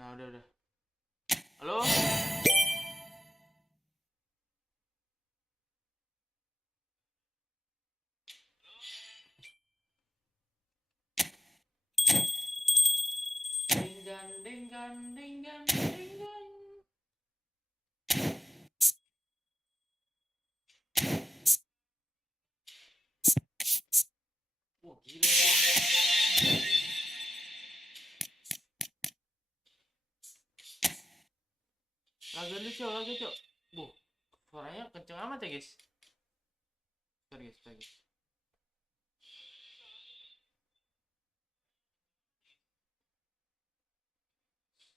Nah, udah. Halo? Dinggan. Wah, gila. Lagi, Cok. Buh, suaranya kenceng amat ya, guys. Sorry, guys.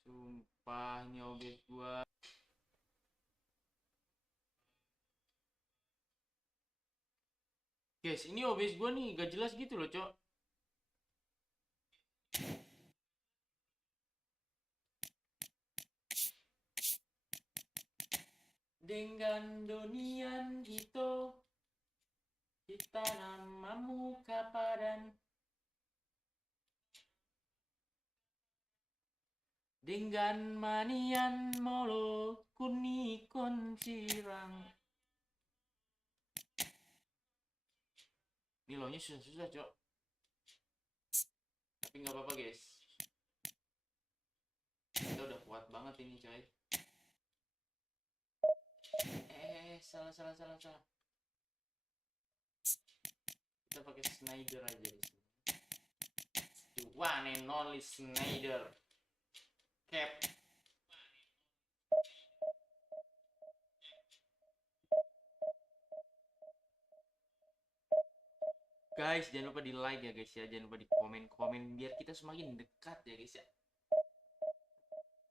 Sumpah, ini OBS gua. Guys, ini OBS gua nih, gak jelas gitu loh, Cok. Dengan donian itu kita namamu kapadan. Dengan manian molo kuni koncirang. Ini lohnya susah-susah, Cok. Tapi nggak apa-apa, guys. Kita udah kuat banget ini, coy. Salah. Kita pakai Snyder aja di sini. The one and only Snyder. Cap. Guys, jangan lupa di like ya guys ya, jangan lupa di komen biar kita semakin dekat ya guys ya.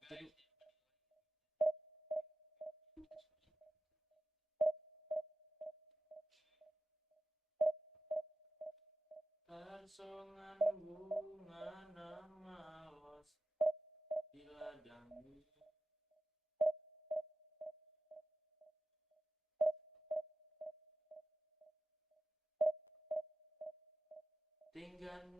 Jadi karsongan bunga nama was diladangi. Dinggan.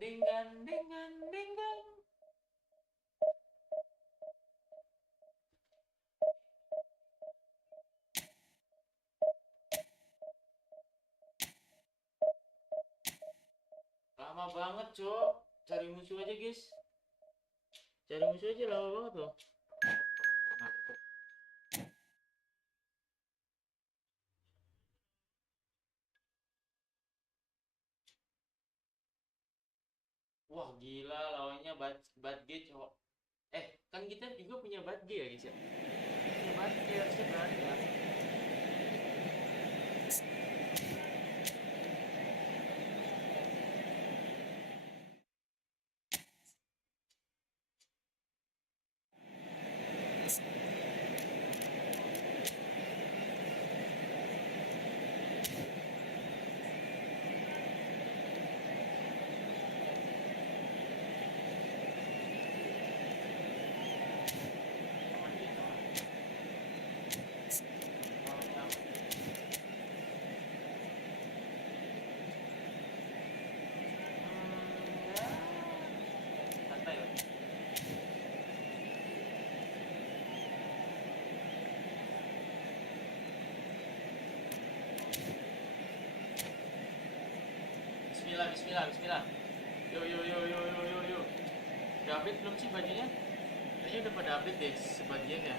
Lama banget, Cok. Cari musuh aja, guys. Cari musuh aja lama banget loh. Nah. Wah, gila lawannya Badge, Cok. Kan kita juga punya Badge ya, guys ya. Punya Badge harusnya berani lah. Bismillah. Yo. Udah update belum sih bajunya? Kayaknya udah pada update deh sebagiannya.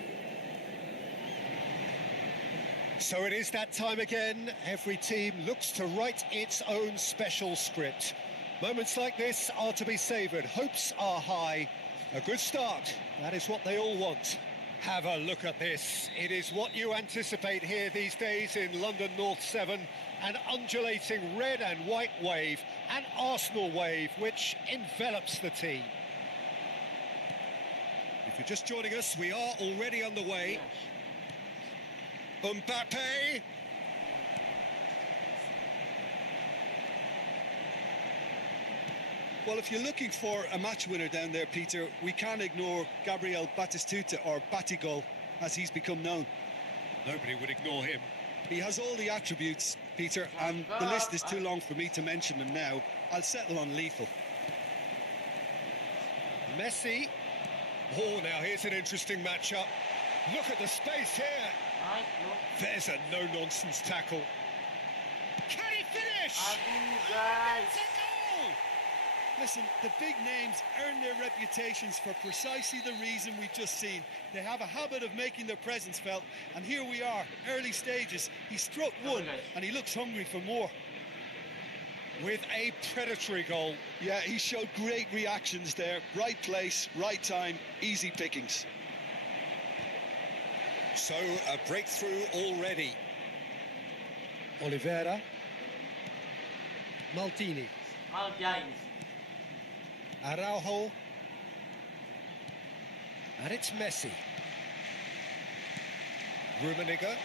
So it is that time again. Every team looks to write its own special script. Moments like this are to be savoured. Hopes are high. A good start. That is what they all want. Have a look at this. It is what you anticipate here these days in London North 7. An undulating red and white wave, an Arsenal wave, which envelops the team. If you're just joining us, we are already underway. Mbappe. Well, if you're looking for a match winner down there, Peter, we can't ignore Gabriel Batistuta, or Batigol, as he's become known. Nobody would ignore him. He has all the attributes, Peter, and the list is too long for me to mention them now. I'll settle on lethal. Messi. Oh, now here's an interesting matchup. Look at the space here. Nice, bro. There's a no-nonsense tackle. Can he finish? Aduh, guys. It's a goal! Listen, the big names earn their reputations for precisely the reason we've just seen. They have a habit of making their presence felt, and here we are, early stages. He struck one, and he looks hungry for more. With a predatory goal. Yeah, he showed great reactions there. Right place, right time, easy pickings. So, a breakthrough already. Oliveira. Maldini. Mal guys. Araujo. And it's Messi. Rummenigge.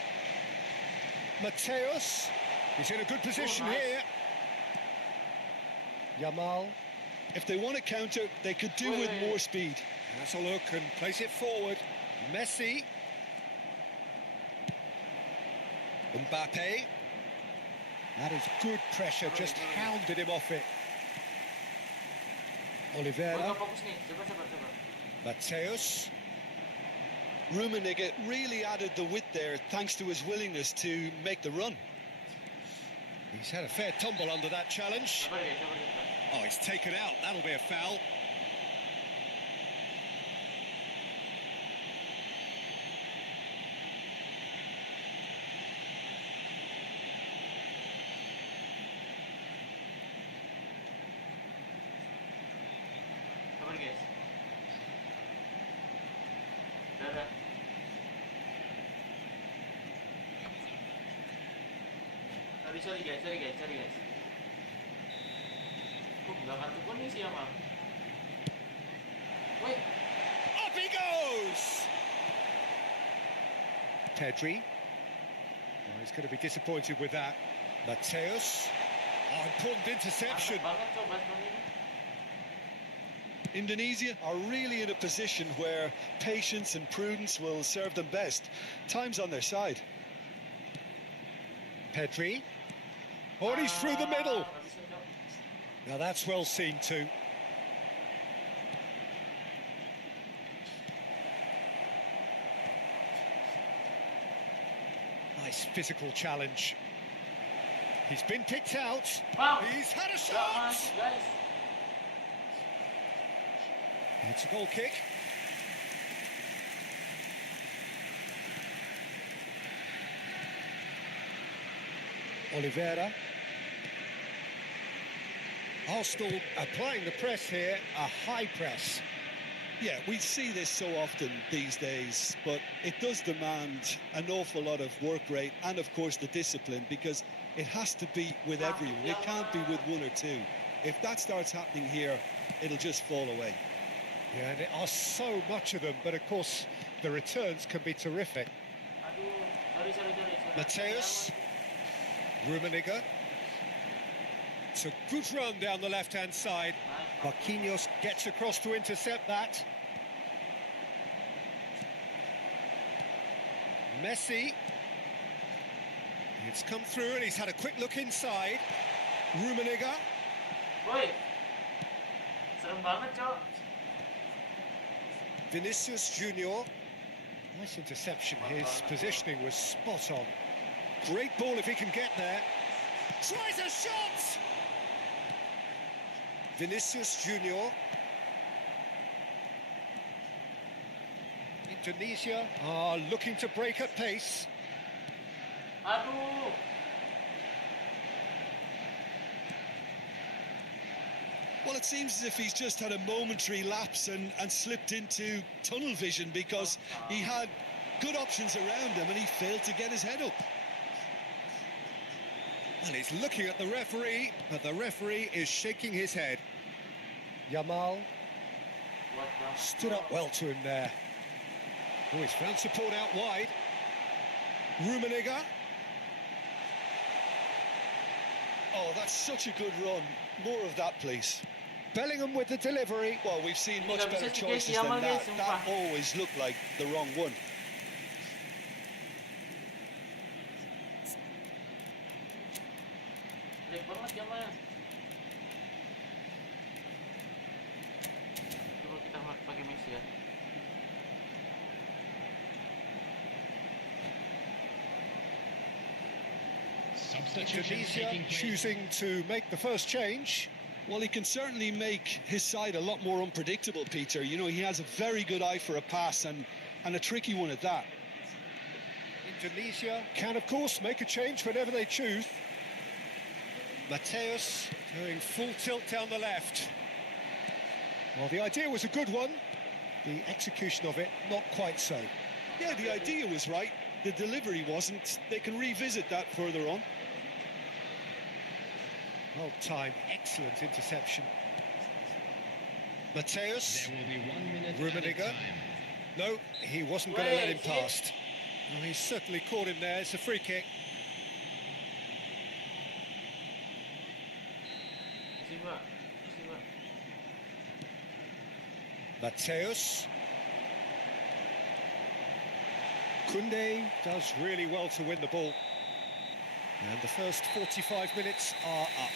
Mateus. He's in a good position nice. here. Yamal. If they want to counter, they could do with more speed. That's a look and place it forward. Messi. Mbappe. That is good pressure, just hounded him off it. Oliveira. Gua fokus nih. Sabar. Mateus. Rummenigge really added the width there thanks to his willingness to make the run. He's had a fair tumble under that challenge. Sabar guys. Oh, he's taken out. That'll be a foul. Sabar guys. Dadah. Sorry guys. Nggak kartu kuning sih Yamal. Wait. Up he goes! Pedri. Oh, he's going to be disappointed with that. Mateus. Oh, important interception. Mantap banget coba ini. Indonesia are really in a position where patience and prudence will serve them best. Time's on their side. Pedri. Oh, and he's through the middle. Nggak bisa, Cok. Now that's well seen too. Nice physical challenge. He's been picked out. Bang! He's had a Nggak shot. masuk, guys. It's a goal kick. Oliveira. Arsenal applying the press here, a high press. Yeah, we see this so often these days, but it does demand an awful lot of work rate and, of course, the discipline, because it has to be with everyone. It can't be with one or two. If that starts happening here, it'll just fall away. Yeah, and there are so much of them, but of course the returns can be terrific. Aduh, sorry. Mateus. Rummenigge. It's a good run down the left-hand side. Marquinhos gets across to intercept that. Messi. It's come through and he's had a quick look inside. Rummenigge. Woi. Serem banget, Cok. Vinicius Junior. Nice interception. His positioning was spot on. Great ball if he can get there. Tries a shot! Vinicius Junior. Indonesia are looking to break at pace. Aduh. Well, it seems as if he's just had a momentary lapse and slipped into tunnel vision, because he had good options around him and he failed to get his head up. And he's looking at the referee, but the referee is shaking his head. Yamal What the? stood up well to him there. Oh, he's found support out wide. Rummenigge. Oh, that's such a good run. More of that, please. Bellingham with the delivery. Well, we've seen much Nggak better bisa sih, choices guys, than Yamal, that. guys, That sumpah. always looked like the wrong one. Jelek banget Yamal. Coba kita pakai Messi ya. Indonesia choosing to make the first change. Well, he can certainly make his side a lot more unpredictable, Peter. You know, he has a very good eye for a pass and a tricky one at that. Indonesia can, of course, make a change whenever they choose. Mateus going full tilt down the left. Well, the idea was a good one. The execution of it, not quite so. Yeah, the idea was right. The delivery wasn't. They can revisit that further on. Well timed, excellent interception. Mateus. There will be 1 minute Rummenigge. No, he wasn't going to let him past. Well, he certainly caught him there. It's a free kick. Mateus. Kunde does really well to win the ball. And the first 45 minutes are up.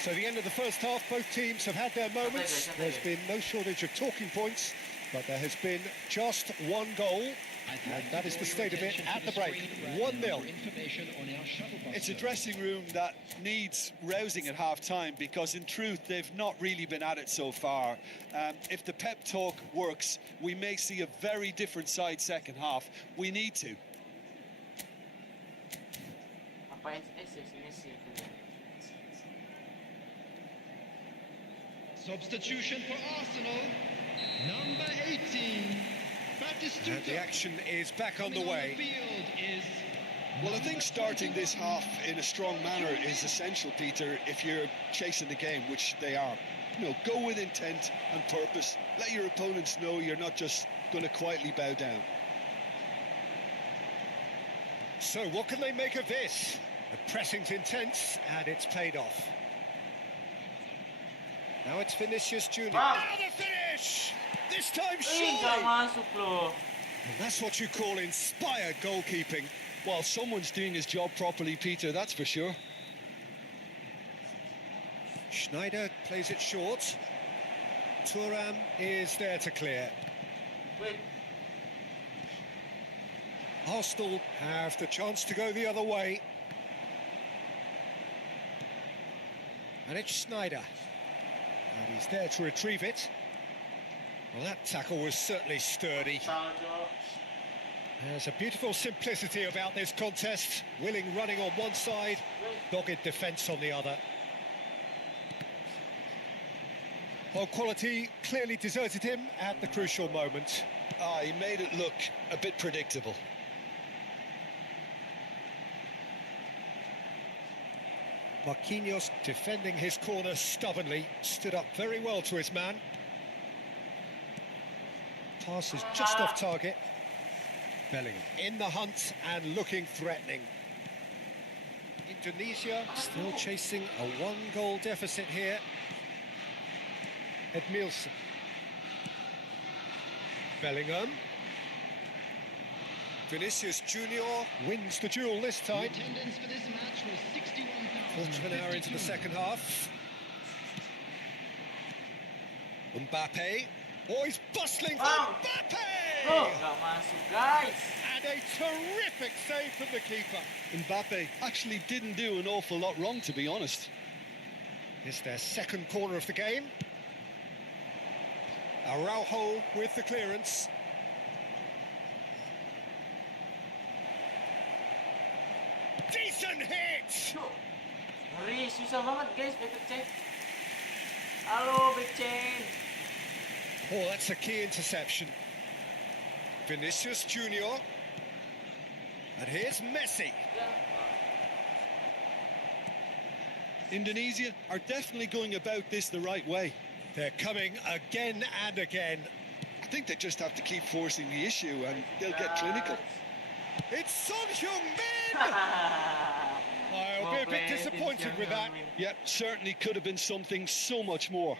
So the end of the first half, both teams have had their moments. There's been no shortage of talking points, but there has been just one goal, and that is the state of it at the break. 1-0. It's a dressing room that needs rousing at half-time because, in truth, they've not really been at it so far. If the pep talk works, we may see a very different side second half. We need to. Substitution for Arsenal, number 18, Batistuta. And the action is back on the way. Well, I think starting this half in a strong manner is essential, Peter, if you're chasing the game, which they are. You know, go with intent and purpose. Let your opponents know you're not just going to quietly bow down. So what can they make of this? The pressing's intense, and it's paid off. Now it's Vinicius Junior. Now the finish! This time surely! And that's what you call inspired goalkeeping. Well, someone's doing his job properly, Peter, that's for sure. Schneider plays it short. Thuram is there to clear. Arsenal have the chance to go the other way. And it's Schneider. And he's there to retrieve it. Well, that tackle was certainly sturdy. There's a beautiful simplicity about this contest. Willing running on one side, dogged defence on the other. Well, quality clearly deserted him at the crucial moment. He made it look a bit predictable. Marquinhos defending his corner stubbornly, stood up very well to his man. Pass is just off target. Bellingham in the hunt and looking threatening. Indonesia still chasing a 1-goal deficit here. Edmilson. Bellingham. Vinicius Junior wins the duel this time. Attendance for this match was 61,000. Quarter of an hour into the second half. Mbappe. Oh, he's bustling for Mbappe! Nggak masuk, guys. And a terrific save from the keeper. Mbappe actually didn't do an awful lot wrong, to be honest. It's their second corner of the game. Araujo with the clearance. Decent hit! Ngeri, susah banget guys, back check. Halo, back check. Oh, that's a key interception. Vinicius Junior. And here's Messi. Indonesia are definitely going about this the right way. They're coming again and again. I think they just have to keep forcing the issue and they'll get clinical. It's Son Heung-min! I'll be a bit disappointed with that. Yep, certainly could have been something so much more.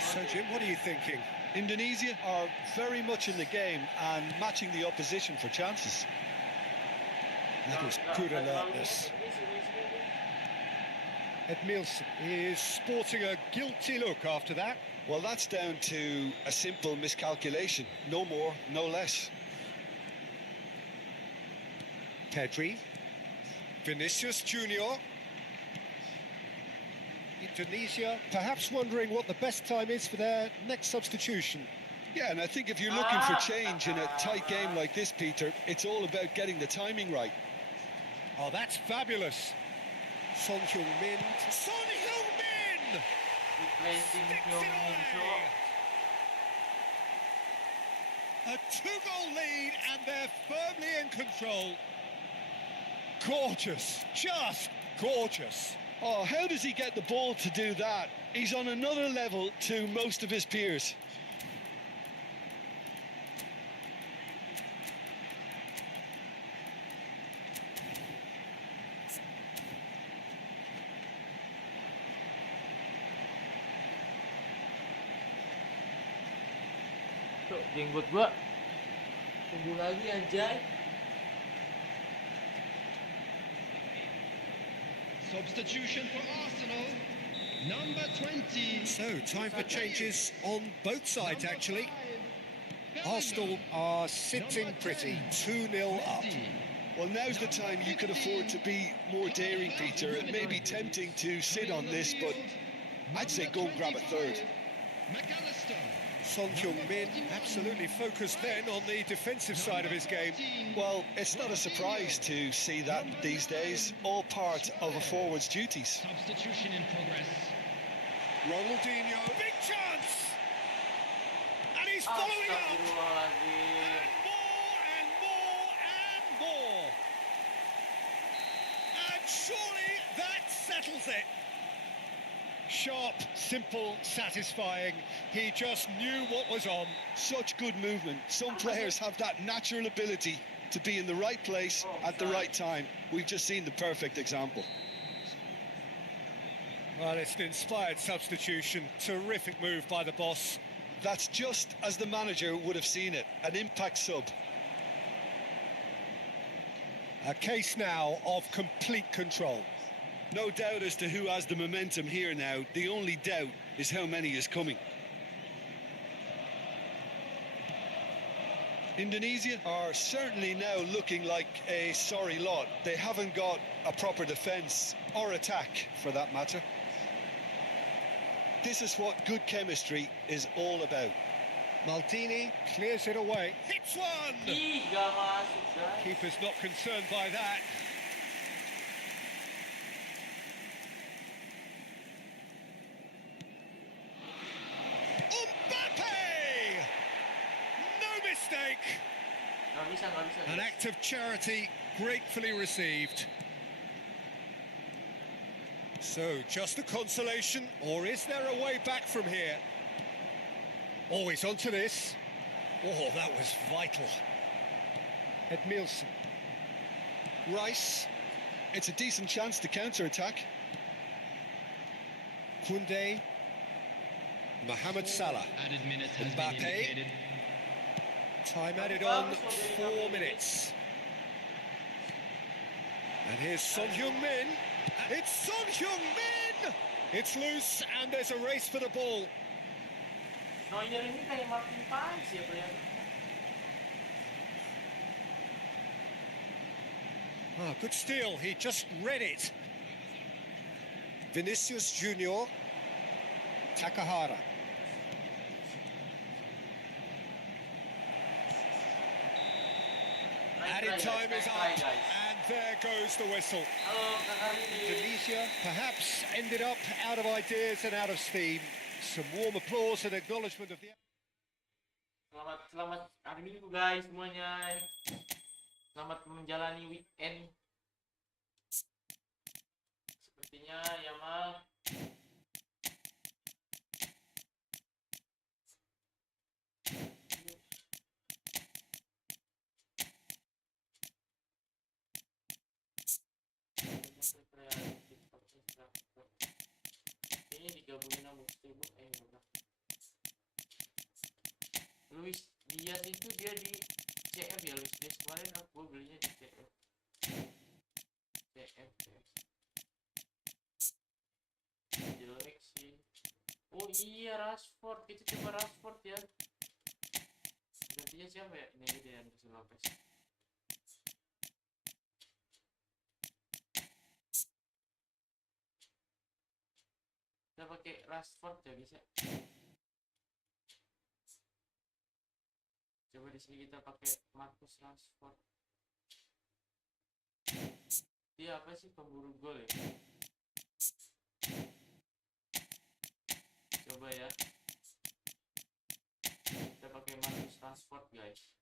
So, Jim, what are you thinking? Indonesia are very much in the game and matching the opposition for chances. That is good alertness. Edmilson is sporting a guilty look after that. Well, that's down to a simple miscalculation. No more, no less. Pedri. Vinicius Junior. Indonesia perhaps wondering what the best time is for their next substitution. Yeah, and I think if you're looking for change in a tight game like this, Peter, it's all about getting the timing right. Oh, that's fabulous. Son Heung-min. Son Heung-min! Replacing Sticks it Heung-min, away. A two-goal lead and they're firmly in control. Gorgeous, just gorgeous. Oh, how does he get the ball to do that? He's on another level to most of his peers. Tuh, jenggot gua tumbuh lagi anjay. Substitution for Arsenal, number 20. So, time for changes on both sides, Number actually. 5, Arsenal are sitting pretty, 2-0 up. Well, now's the time you can afford to be more daring, Peter. It may be tempting to sit on this, but I'd say go and grab a third. McAllister. Son Heung-min absolutely focused then on the defensive side of his game. Well, it's not a surprise to see that these days, all part of a forward's duties. Substitution in progress. Ronaldinho, big chance! And he's following up! Astagfirullahaladzim. And more and more! And surely that settles it. Sharp, simple, satisfying. He just knew what was on. Such good movement. Some players have that natural ability to be in the right place at the right time. We've just seen the perfect example. Well, it's an inspired substitution. Terrific move by the boss. That's just as the manager would have seen it, an impact sub. A case now of complete control. No doubt as to who has the momentum here now. The only doubt is how many is coming. Indonesia are certainly now looking like a sorry lot. They haven't got a proper defence or attack, for that matter. This is what good chemistry is all about. Maldini clears it away. Hits one! Ih, gak masuk guys. Keeper's not concerned by that. Mbappe! No mistake! Gak bisa, gak bisa. An guys. act of charity gratefully received. So, just a consolation, or is there a way back from here? Oh, he's onto this. Oh, that was vital. Edmilson. Rice. It's a decent chance to counter-attack. Koundé. Mohamed Salah. Added minutes has been Mbappe. indicated. Time added on 4 minutes. And here's Son Heung-min. It's Son Heung-min! It's loose and there's a race for the ball. Neuer ini kayak makin panas ya kelihatan. Ah, good steal. He just read it. Vinicius Junior. Takahara. Added time is up, Guys. and there goes the whistle. Halo Kak Rini. Indonesia perhaps ended up out of ideas and out of steam. Some warm applause and acknowledgement of the... Selamat hari Minggu guys semuanya. Selamat menjalani weekend. Sepertinya Yamal ini digabungin sama Bookstable udah. Luis Diaz itu dia di CF ya, Luis Diaz kemarin aku belinya di CF. Oh iya, Rashford. Kita coba Rashford ya. Gantinya siapa ya? Ini dia yang Anderson Lopez. Kita pakai Rashford ya guys ya. Coba di sini kita pakai Marcus Rashford. Dia apa sih, pemburu gol ya? Coba ya. Kita pakai Marcus Rashford guys.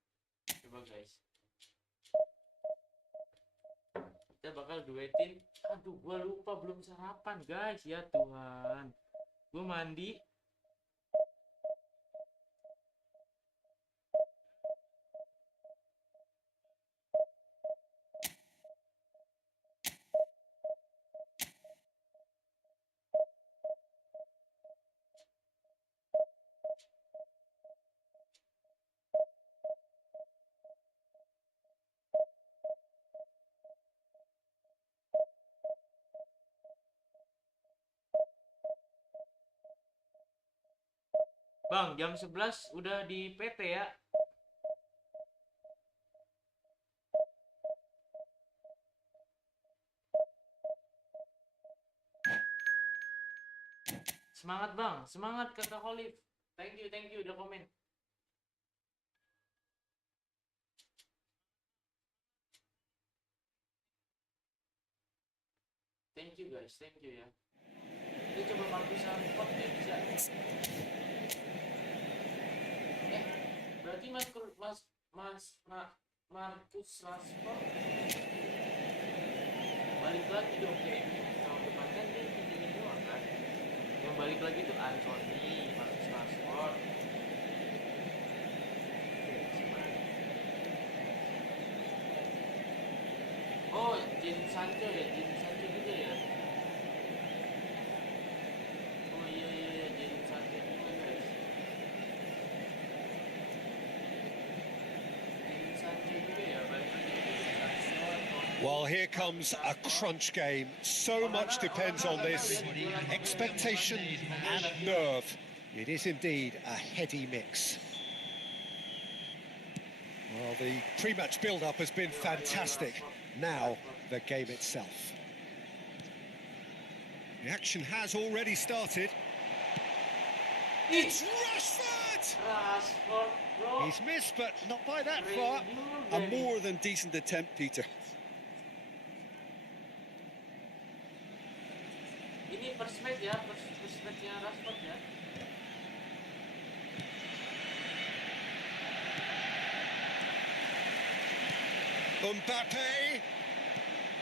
Coba guys. Kita bakal duetin. Aduh, gua lupa belum sarapan guys. Ya Tuhan. Gua mandi. Bang, jam 11 udah di PT ya. Semangat bang, semangat kata Khalif. Thank you udah komen. Thank you guys, thank you ya. Kita coba Marcus Rashford ya bisa. Berarti Marcus Rashford balik lagi dong kayak tahun depan kan dia pinjemin doang kan. Yang balik lagi tuh Anthony, Marcus Rashford. Oh, Jadon Sancho ya, Jadon Sancho juga ya. Oh iya Jadon Sancho juga guys. Jadon Sancho juga ya, balik lagi Jadon Sancho. Well, here comes a crunch game. So much depends on this. Expectation and nerve. It is indeed a heady mix. Well, the pre-match build-up has been fantastic. Now, the game itself. The action has already started. It's Rashford! Rashford, bro. He's missed, but not by that far. A more than decent attempt, Peter. Ini first match ya, first matchnya Rashford ya. Mbappe.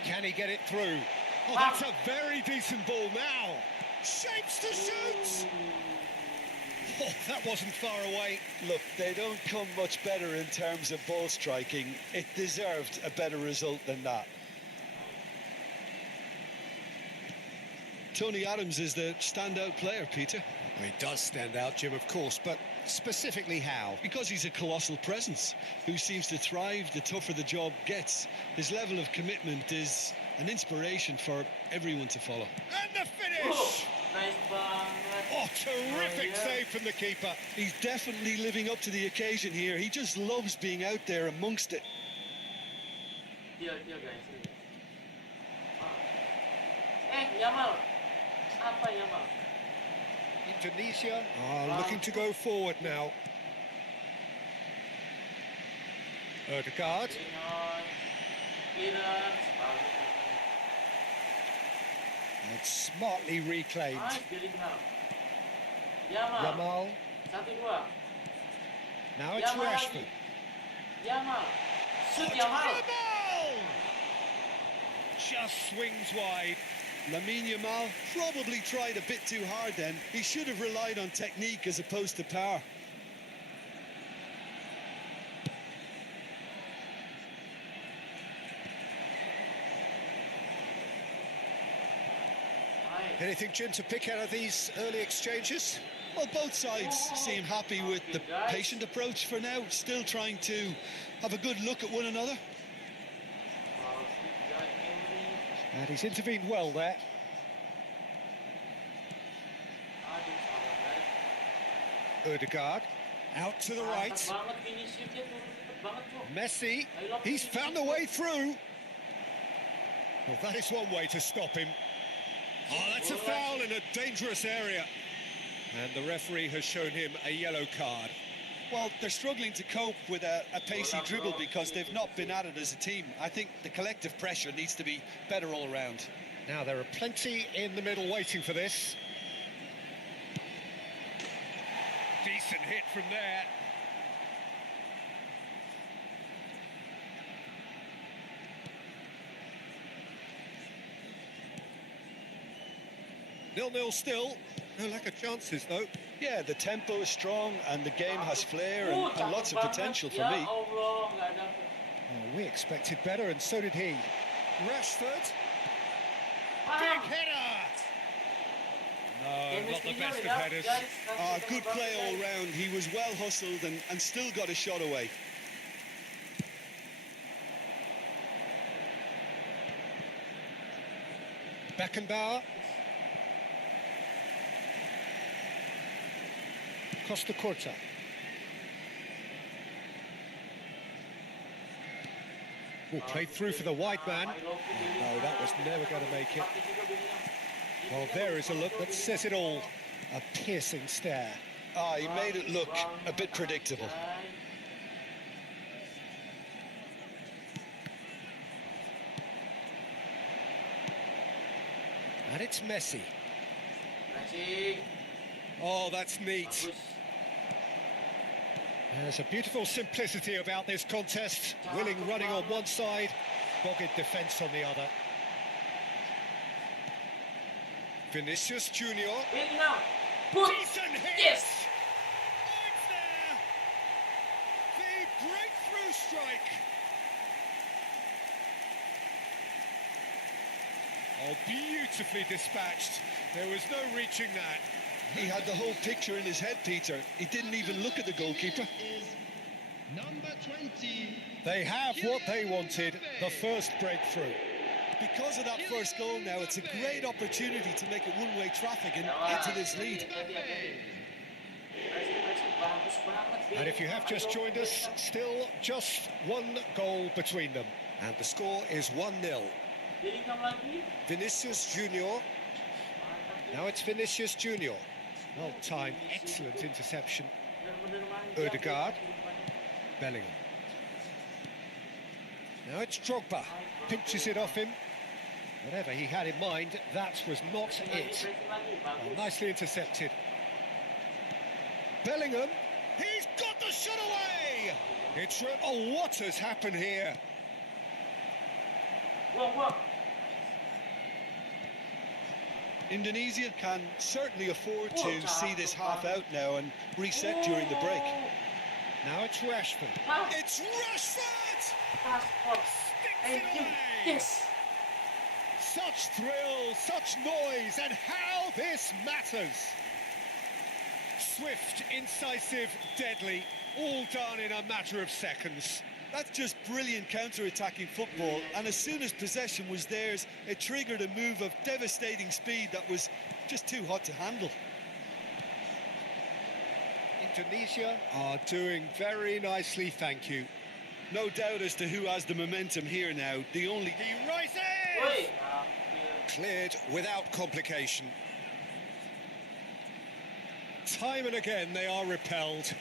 Can he get it through? Oh, that's a very decent ball now. Shapes to shoot. Oh, that wasn't far away. Look, they don't come much better in terms of ball striking. It deserved a better result than that. Tony Adams is the standout player, Peter. Well, he does stand out, Jim, of course, but specifically how? Because he's a colossal presence who seems to thrive the tougher the job gets. His level of commitment is an inspiration for everyone to follow. And the finish! Oh, nice banget. Oh, terrific Oh, yeah. save from the keeper. He's definitely living up to the occasion here. He just loves being out there amongst it. Dia guys. Yamal. Apa Yamal? Indonesia are looking to go forward now. Odegaard. And smartly reclaimed. Nice, Bellingham. Yamal. Yamal. 1-2. Now it's Yamal Rashford. lagi. Yamal. Shoot Yamal. Yamal! Just swings wide. Lamine Yamal probably tried a bit too hard then. He should have relied on technique as opposed to power. Anything, Jim, to pick out of these early exchanges? Well, both sides seem happy with the patient approach for now, still trying to have a good look at one another. And he's intervened well there. Odegaard, out to the Mantap right. banget Vinicius-nya, turun cepet banget, Cok. Messi, I love he's Vinicius, found a Cok. way through. Well, that is one way to stop him. Oh, that's a foul in a dangerous area. And the referee has shown him a yellow card. Well, they're struggling to cope with a pacey dribble because they've not been at it as a team. I think the collective pressure needs to be better all around. Now, there are plenty in the middle waiting for this. Decent hit from there. Nil-nil still. No lack of chances, though. Yeah, the tempo is strong and the game has flair Oh, and lots of cakep potential banget. for me. Ya Allah, nggak dapet. Oh, we expected better, and so did he. Rashford. Ah, Big header! No, not the chemistry-nya best of beda, headers. guys. Good play all round. He was well hustled and still got a shot away. Beckenbauer. Costa Curta. Oh, played through for the wide man. No, that was never going to make it. Well, there is a look that says it all. A piercing stare. Ah, he made it look a bit predictable. And it's Messi. Messi. Oh, that's neat. Bagus. There's a beautiful simplicity about this contest. Willing running on one side, dogged defence on the other. Vinicius Junior. In now. Put. Decent hit! Yes. Oh, it's there! The breakthrough strike. Oh, beautifully dispatched. There was no reaching that. He had the whole picture in his head, Peter. He didn't even look at the goalkeeper. Is number 20. They have what they wanted, the first breakthrough. Because of that first goal now, it's a great opportunity to make it one-way traffic into this lead. Bagus banget. And if you have just joined us, still just one goal between them. And the score is 1-0. Bellingham lagi. Vinicius Junior. Now it's Vinicius Junior. Well timed, excellent interception. Bener-bener manja. Odegaard. Bellingham. Now it's Drogba. Pinches it off him. Whatever he had in mind, that was not it. Pressing lagi, Well, bagus. nicely intercepted. Bellingham. He's got the shot away! It's... Oh, what has happened here? Wah. Indonesia can certainly afford to see this half out now and reset during the break. Now it's Rashford. Ah, It's Rashford! passport. Thank you. away. Yes. Such thrill, such noise, and how this matters. Swift, incisive, deadly, all done in a matter of seconds. That's just brilliant counter-attacking football, and as soon as possession was theirs, it triggered a move of devastating speed that was just too hot to handle. Indonesia are doing very nicely, thank you. No doubt as to who has the momentum here now. The only... He rises! Woi. Cleared without complication. Time and again they are repelled.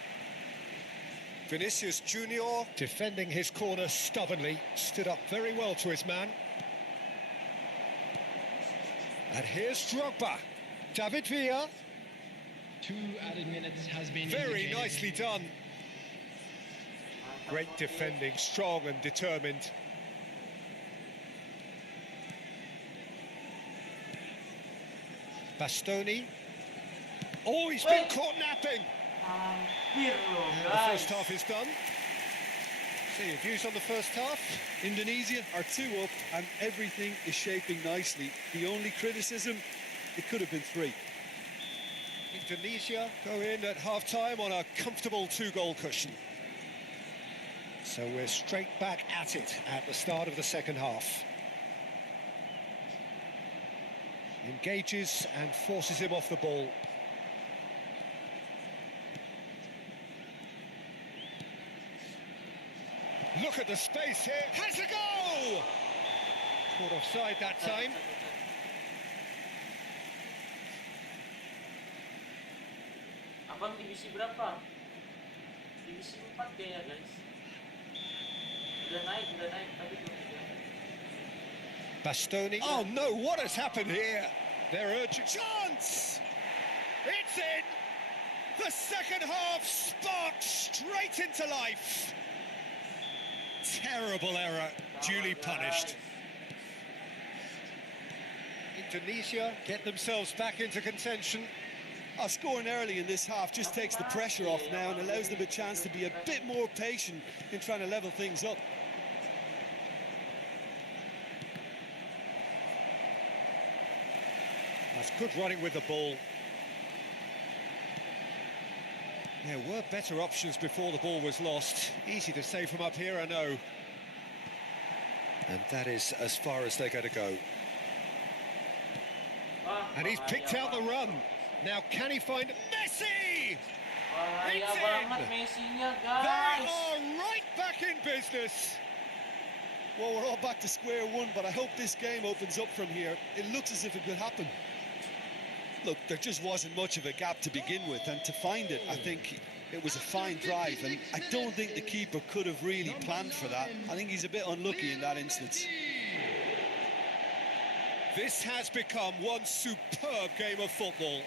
Vinicius Junior, defending his corner stubbornly, stood up very well to his man. And here's Drogba. David Villa. 2 added minutes has been Very indicated. nicely done. Great defending, strong and determined. Bastoni. Oh, he's been caught napping. Hampir loh, The guys. first half is done. See your views on the first half. Indonesia are 2 up and everything is shaping nicely. The only criticism, it could have been 3. Indonesia go in at half-time on a comfortable 2-goal cushion. So we're straight back at it at the start of the second half. Engages and forces him off the ball. Look at the space here. Has a go! Caught offside that time. Abang divisi berapa? Divisi 4 kayaknya guys. Udah naik tapi belum juga. Bastoni. Oh no, what has happened here? Their urgent chance! It's in! The second half sparked straight into life. Terrible error, duly punished. Indonesia get themselves back into contention. Scoring early in this half just takes the pressure off now and allows them a chance to be a bit more patient in trying to level things up. That's good running with the ball. There were better options before the ball was lost. Easy to say from up here, I know. And that is as far as they're going to go. And he's picked out the run. Now, can he find Messi? Bahaya It's banget in. Messi-nya They guys. are right back in business. Well, we're all back to square one, but I hope this game opens up from here. It looks as if it could happen. Look, there just wasn't much of a gap to begin with, and to find it, I think it was a fine drive, and I don't think the keeper could have really planned for that. I think he's a bit unlucky in that instance. This has become one superb game of football.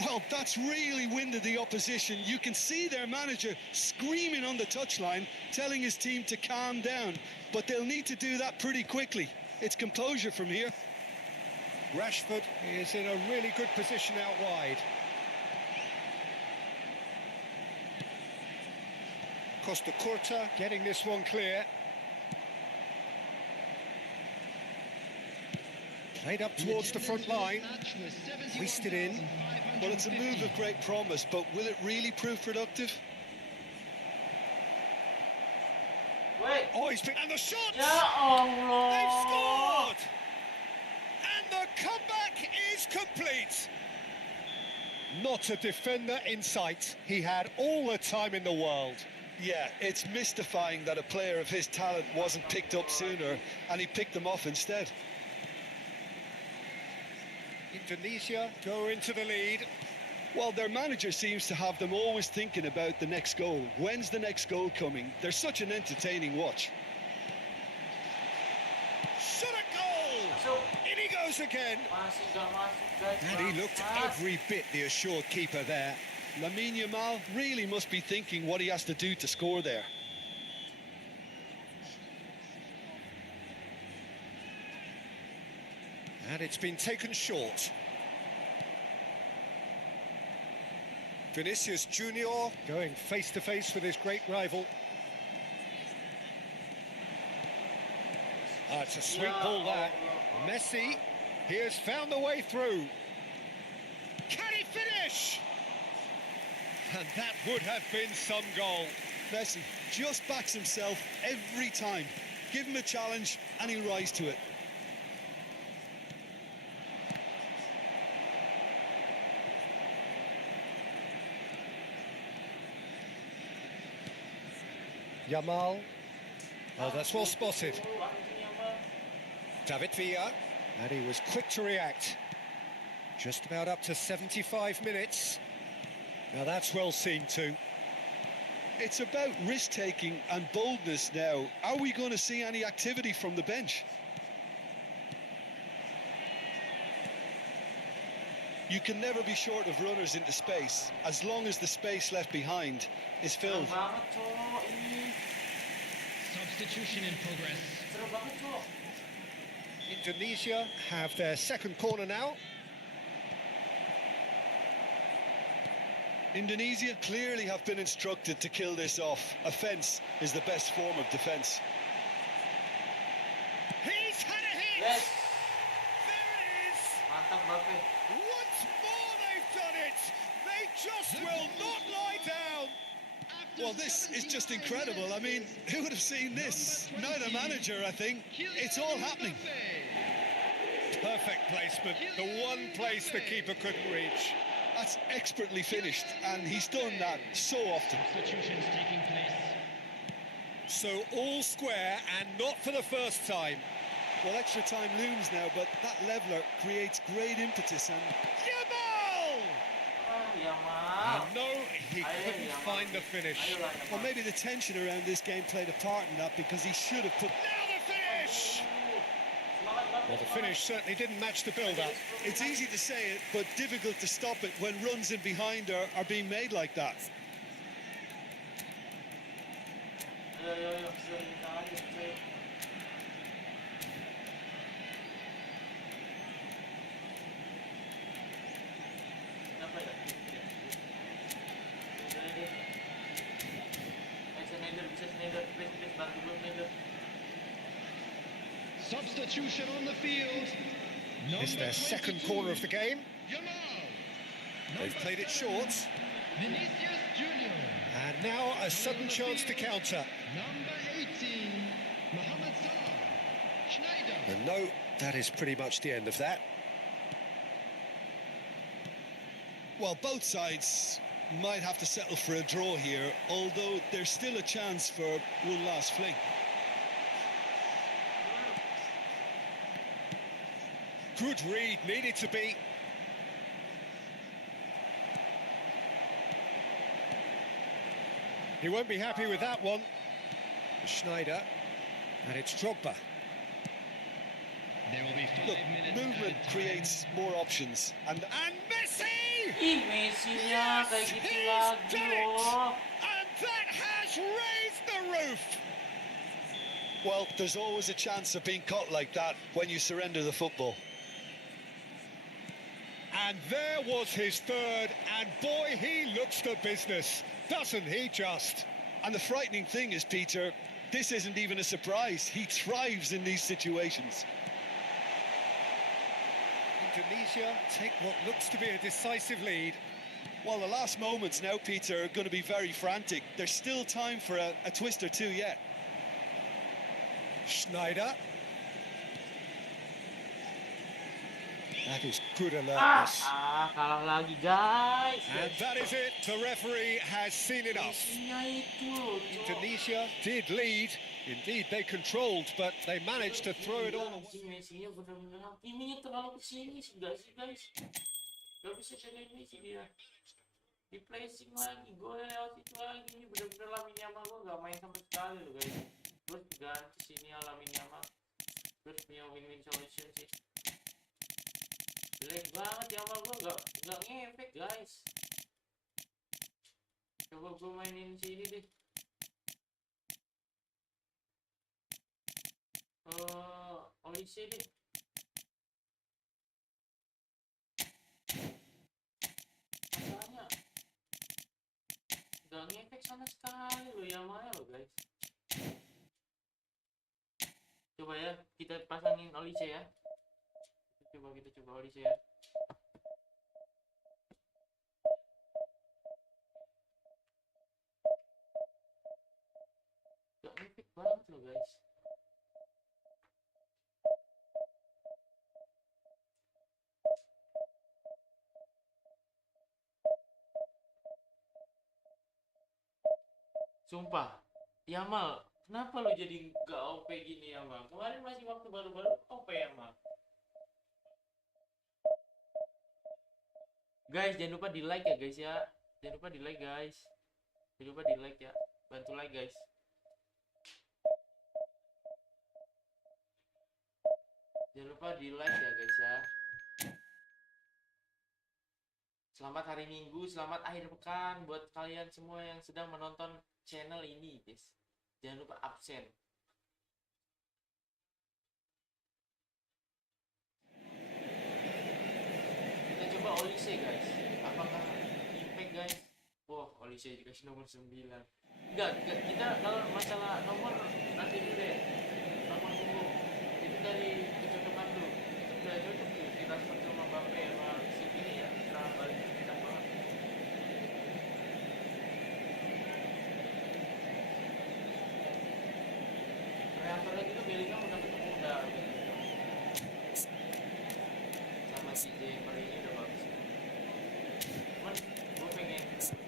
Well, that's really winded the opposition. You can see their manager screaming on the touchline, telling his team to calm down, but they'll need to do that pretty quickly. It's composure from here. Rashford is in a really good position out wide. Costa Curta getting this one clear. Played up towards the front line. Hoisted in. Well, it's a move of great promise, but will it really prove productive? Wait. Oh, he's been... And the shot! Ya Allah. They've scored! And the comeback is complete. Not a defender in sight. He had all the time in the world. Yeah, it's mystifying that a player of his talent wasn't picked up sooner, and he picked them off instead. Indonesia go into the lead. Well, their manager seems to have them always thinking about the next goal. When's the next goal coming? They're such an entertaining watch. Shot a goal! In he goes again. Masih gak masuk guys. And he looked every bit the assured keeper there. Lamine Yamal really must be thinking what he has to do to score there. And it's been taken short. Vinicius Junior going face-to-face with his great rival. It's a sweet ball that. Messi, he has found the way through. Can he finish? And that would have been some goal. Messi just backs himself every time. Give him a challenge and he'll rise to it. Yamal. Oh, that's well spotted. David Villa. And he was quick to react. Just about up to 75 minutes. Now that's well seen too. It's about risk-taking and boldness now. Are we going to see any activity from the bench? You can never be short of runners into space, as long as the space left behind is filled. Seru banget cowok ini. Substitution in progress. Seru banget cowok. Indonesia have their second corner now. Indonesia clearly have been instructed to kill this off. Offence is the best form of defence. He's had a hit! Yes. There it is! Mantap Mbappe. Once more they've done it! They just will not lie down! Well, this is just incredible. I mean, who would have seen this? Neither manager, I think. It's all happening. Perfect placement, the one place the keeper couldn't reach. That's expertly finished, and he's done that so often. Substitutions taking place. So all square and not for the first time. Well, extra time looms now, but that leveller creates great impetus and Yamal! Yamal. And no, he couldn't Yamal. find the finish. Ayolah, Yamal. well, maybe the tension around this game played a part in that because he should have put. Now the finish! Semangat banget, Well, the semangat. finish certainly didn't match the build-up. It's easy to say it, but difficult to stop it when runs in behind are being made like that. Ayo, bisa aja, bisa. Kenapa ya? Bisa Schneider, please, bantu gue Schneider. Substitution on the field. It's their second corner of the game. Yamal. They've played it short. Vinicius Junior. And now a sudden chance to counter. Number 18, Mohamed Salah. Schneider. And no, that is pretty much the end of that. Well, both sides might have to settle for a draw here, although there's still a chance for one last fling. Good read, needed to be. He won't be happy with that one. Schneider, and it's Drogba. There will be 5 Look, minutes. movement added time. creates more options, and Messi! Ih, Messi-nya kayak gitu he's lagi done it! loh. And that has raised the roof! well, there's always a chance of being caught like that when you surrender the football. And there was his third, and boy, he looks the business, doesn't he just? And the frightening thing is, Peter, this isn't even a surprise. He thrives in these situations. Indonesia take what looks to be a decisive lead. Well, the last moments now, Peter, are going to be very frantic. There's still time for a twist or two yet. Schneider. That is good alertness. Kalah lagi guys. And that is it. The referee has seen enough. Messi-nya itu loh, Cok. Indonesia did lead. Indeed, they controlled, but they managed to throw it all away. Anjing, Messi-nya bener-bener hakiminya terlalu kesini sih guys. Gak bisa jagain Messi dia. Di placing lagi, gue lewat itu lagi. Ini bener-bener Lamine Yamal, gue gak main sama sekali loh guys. Terus diganti sini Lamine Yamal. Terus punya win-win solution sih. Jelek banget Yamal, gue gak ngefek guys. Coba gue mainin sini deh. Olise deh. Masalahnya gak ngefek sama sekali loh Yamal loh guys. Coba ya, kita pasangin Olise ya. Kita coba Olise ya. Gak ngefek banget loh guys. Sumpah, Yamal, kenapa lo jadi gak OP gini Yamal? Kemarin masih waktu baru-baru OP Yamal. Guys, jangan lupa di like ya guys ya. Jangan lupa di like guys. Jangan lupa di like ya. Bantu like guys. Jangan lupa di like ya guys ya. Selamat hari Minggu, selamat akhir pekan buat kalian semua yang sedang menonton channel ini guys. Jangan lupa absen. Kita coba Olise guys. Apakah impact guys? Wah, Olise dikasih nomor 9. Enggak, kita kalau masalah nomor nanti dulu deh. Nomor dulu. Itu dari kecocokan dulu. Itu udah cocok tuh. Kita seperti sama Mbappe sama si ini ya. Serangan balik enak banget. Reaktor lagi tuh Bellingham udah ketemu udah sama si Jamer ini udah bagus. Cuman gue pengen ngerasin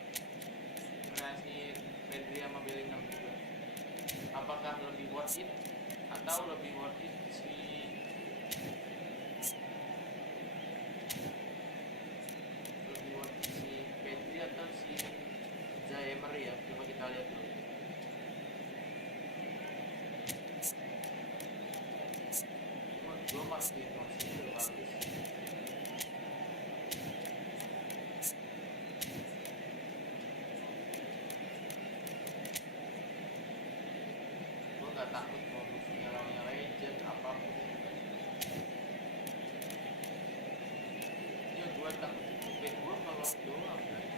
Pedri sama Bellingham juga. apakah lebih worth it atau lebih worth it si Pedri atau si Emery ya. Coba kita lihat dulu. Gue masih bagus. Gue nggak takut mau musuhnya lawannya legend apapun. Ya gue takut itu back gue kalau doang guys.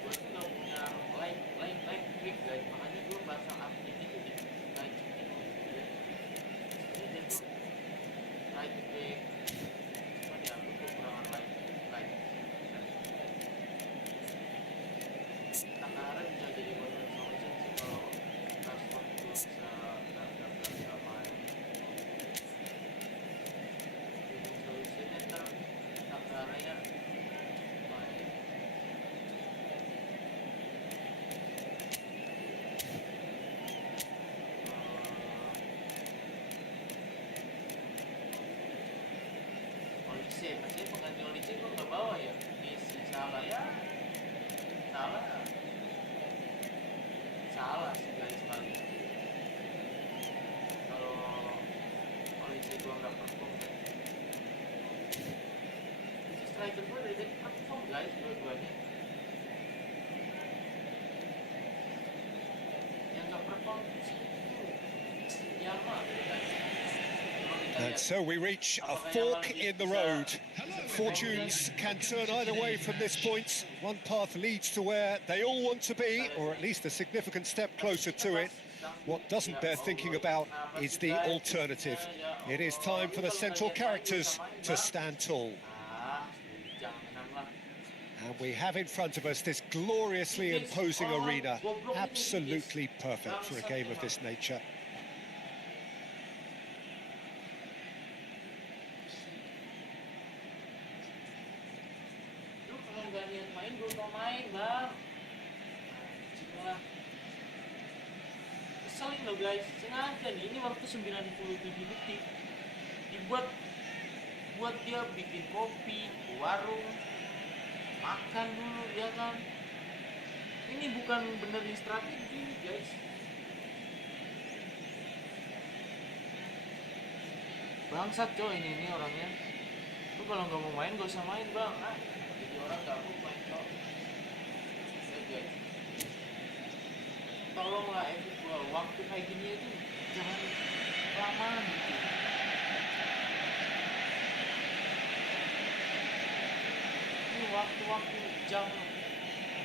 Gue tuh nggak punya like quick guys, makanya gue pasang update itu di like itu ya. Sebenarnya dia tuh like quick, cuman ya gue kekurangan like. Takaran bisa jadi bonus solution sih kalau transport gue bisa nggak main. Bonus solution ntar takarannya main. Olise, masih pengganti Olise gue nggak bawa ya. Isi salah ya, salah sih guys paling. Kalau Olise gue nggak perform kan. Isi striker gue dari tadi perform guys dua-duanya. Yang nggak perform sih Yama guys. And so we reach a fork in the road. Fortunes can turn either way from this point. One path leads to where they all want to be, or at least a significant step closer to it. What doesn't bear thinking about is the alternative. It is time for the central characters to stand tall. And we have in front of us this gloriously imposing arena, absolutely perfect for a game of this nature. Main gue mau main bang, keselin lo guys, sengaja nih ini waktu 97 detik dibuat buat dia bikin kopi, warung, makan dulu ya kan. Ini bukan benerin strategi guys. Bangsat coy ini orangnya. Lu kalau nggak mau main gak usah main bang. Jadi orang gabung main coy. Ya guys. Tolonglah Efootball, waktu kayak gini itu jangan kelamaan gitu. Ini waktu-waktu jam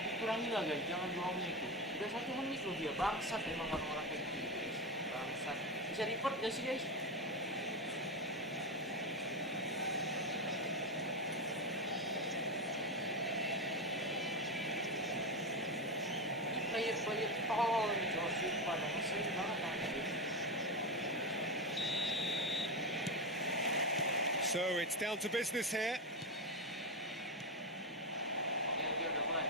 dikurangi lah guys, jangan 2 menit tuh. Udah 1 menit loh dia, bangsat emang orang-orang kayak gini guys. Bangsat. Bisa report gak sih guys? Player tol nih cowok, sumpah dong, sering banget anjir. So it's down to business here. Dia udah mulai.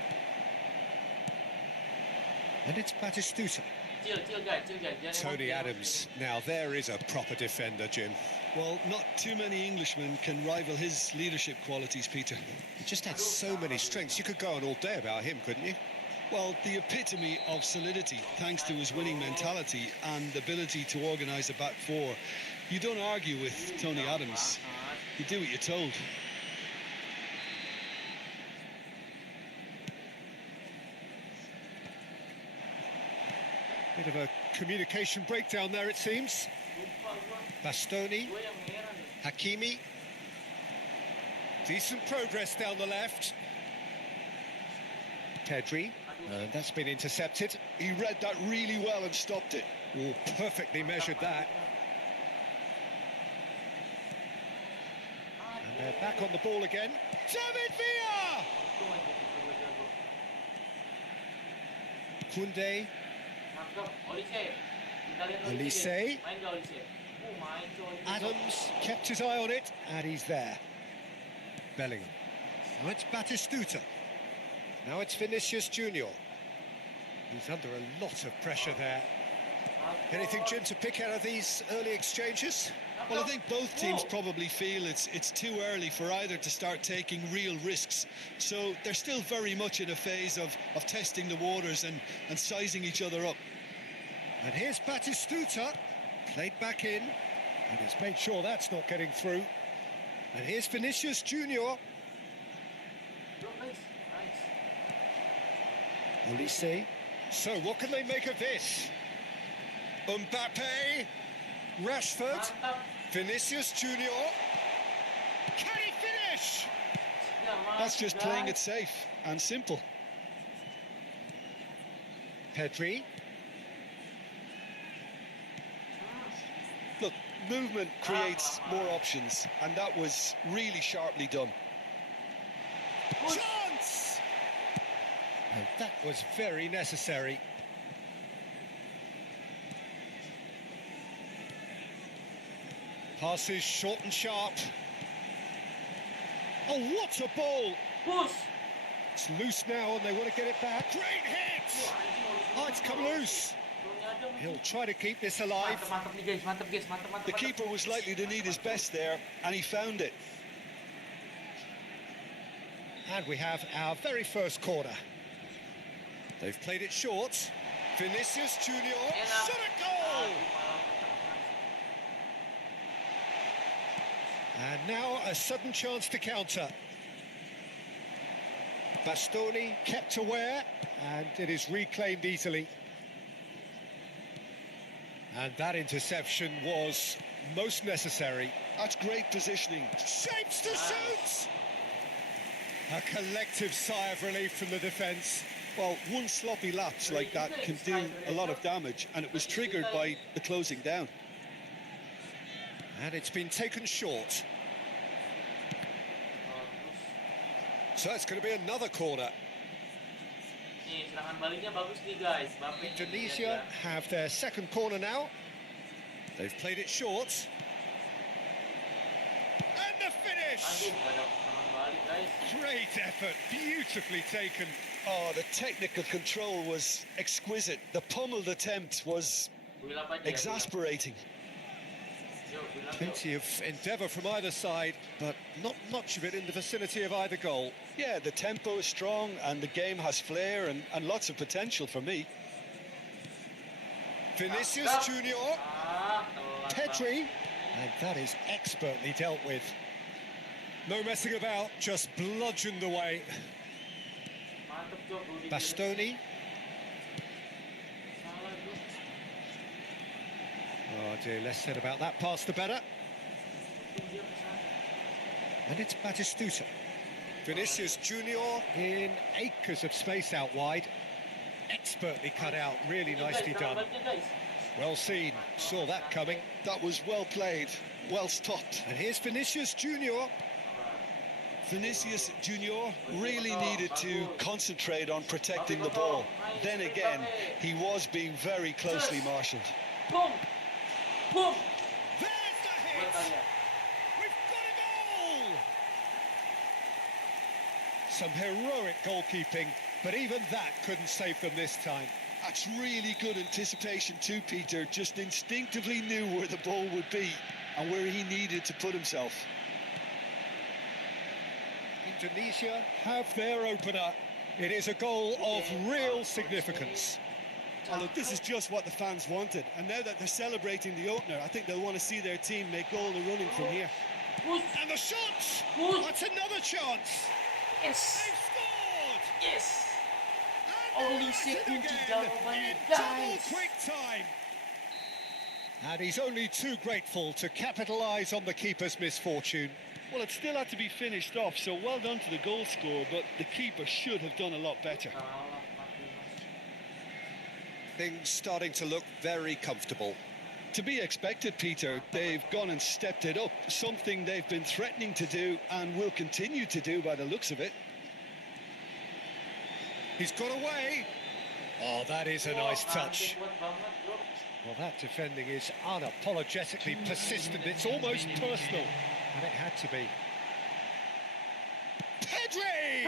And it's Batistuta. Chill guys. Tony Adams. Now there is a proper defender, Jim. Well, not too many Englishmen can rival his leadership qualities, Peter. He just had so many strengths. You could go on all day about him, couldn't you? Well, the epitome of solidity, thanks to his winning mentality and ability to organise a back four. You don't argue with Tony Adams. You do what you're told. Bit of a communication breakdown there, it seems. Bastoni, Hakimi. Decent progress down the left. Pedri, and that's been intercepted. He read that really well and stopped it. Oh, perfectly measured that. And they're back on the ball again. David Villa! Koundé. Kita lihat Olise. Olise. guys. Main nggak Olise? Main tuh Olise. Adams kept his eye on it, and he's there. Bellingham. Now it's Batistuta. Now it's Vinicius Junior. He's under a lot of pressure there. Anything, Jim, to pick out of these early exchanges? Well, I think both teams probably feel it's too early for either to start taking real risks. So they're still very much in a phase of testing the waters and sizing each other up. And here's Batistuta, played back in, and he's made sure that's not getting through. And here's Vinicius Junior. Nice. Olise. So what can they make of this? Mbappe, Rashford, Mantap. Vinicius Junior. Can he finish? That's just playing it safe and simple. Pedri. Look, movement creates more options, and that was really sharply done. Chance! And that was very necessary. Passes short and sharp. Oh, what a ball! Push. It's loose now and they want to get it back. Great hit! Oh, it's come loose. He'll try to keep this alive. Mantap nih guys, mantap. The keeper was likely to need his best there, and he found it. And we have our very first corner. They've played it short. Vinicius Junior. Enak. Shot a goal! And now a sudden chance to counter. Bastoni kept aware, and it is reclaimed easily. And that interception was most necessary. That's great positioning. Shapes to shoot! A collective sigh of relief from the defence. Well, one sloppy lapse like that can do a lot of damage, and it was triggered by the closing down. And it's been taken short. So it's going to be another corner. Nih, serangan baliknya bagus nih guys. Mbappe. Indonesia have their second corner now. They've played it short. And the finish! Aduh, gak ada serangan balik guys. Great effort, beautifully taken. Oh, the technical control was exquisite. The pummeled attempt was Buildup aja ya, exasperating. buildup. Plenty of endeavour from either side, but not much of it in the vicinity of either goal. Yeah, the tempo is strong and the game has flair and lots of potential for me. Vinicius Junior, Telat Pedri, and that is expertly dealt with. No messing about, just bludgeoned away. Mantap Jok, Rudy. Bastoni. Salah Jok. Oh dear, less said about that pass the better. Untung dia kesana. And it's Batistuta. Vinicius Junior in acres of space out wide. Expertly cut out, really Ini, guys, nicely serangan done. baliknya, guys. Well seen, saw that coming. That was well played, well stopped. And here's Vinicius Junior. Vinicius Junior really needed to concentrate on protecting the ball. Then again, he was being very closely marshalled. Boom! Boom! There's the Buat hit! kalian. We've got a goal! Some heroic goalkeeping, but even that couldn't save them this time. That's really good anticipation too, Peter. Just instinctively knew where the ball would be and where he needed to put himself. Indonesia have their opener. It is a goal of real significance. Oh, look, this is just what the fans wanted. And now that they're celebrating the opener, I think they'll want to see their team make all the running from here. Push! And the shot! Push! That's another chance! Yes! They've scored! Yes! And Only they're at it second to again jawabannya, in double guys. quick time. And he's only too grateful to capitalise on the keeper's misfortune. Well, it still had to be finished off, so well done to the goal scorer, but the keeper should have done a lot better. Kalah 4-5. Things starting to look very comfortable. To be expected, Peter. They've gone and stepped it up, something they've been threatening to do and will continue to do by the looks of it. He's got away. Oh, that is a nice touch. Kuat banget, bro. Well, that defending is unapologetically persistent. It's almost personal, and it had to be. Pedri!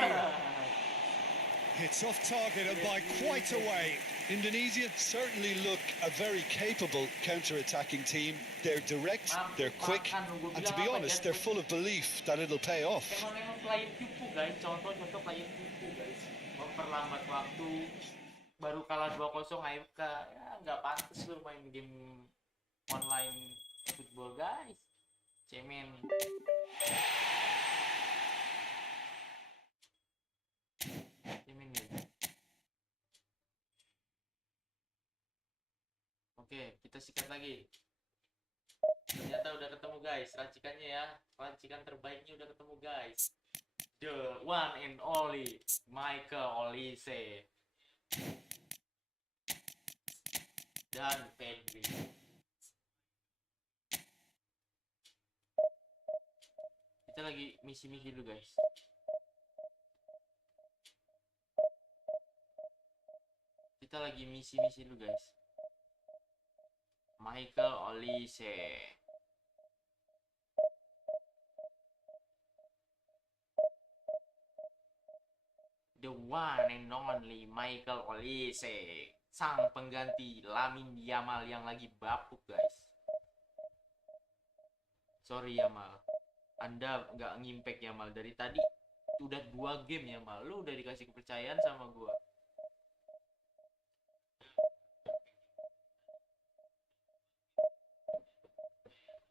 It's off target and by quite a way. Indonesia certainly look a very capable counter-attacking team. They're direct, they're quick, and to be honest, they're full of belief that it'll pay off. Emang pelayan cupu guys, contoh pelayan cupu guys, memperlambat waktu, baru kalah 2-0 AFK, ya nggak pantas lu main game online football guys, cemen. Cemen guys. Oke, kita sikat lagi. Ternyata udah ketemu guys, racikannya ya, racikan terbaiknya udah ketemu guys. The one and only Michael Olise dan Pedri. Kita lagi misi-misi dulu guys. Kita lagi misi-misi dulu guys. Michael Olise. The one and only Michael Olise, sang pengganti Lamine Yamal yang lagi bapuk guys. Sorry Yamal, Anda nggak ngimpact Yamal dari tadi. Udah 2 game Yamal, lu udah dikasih kepercayaan sama gua.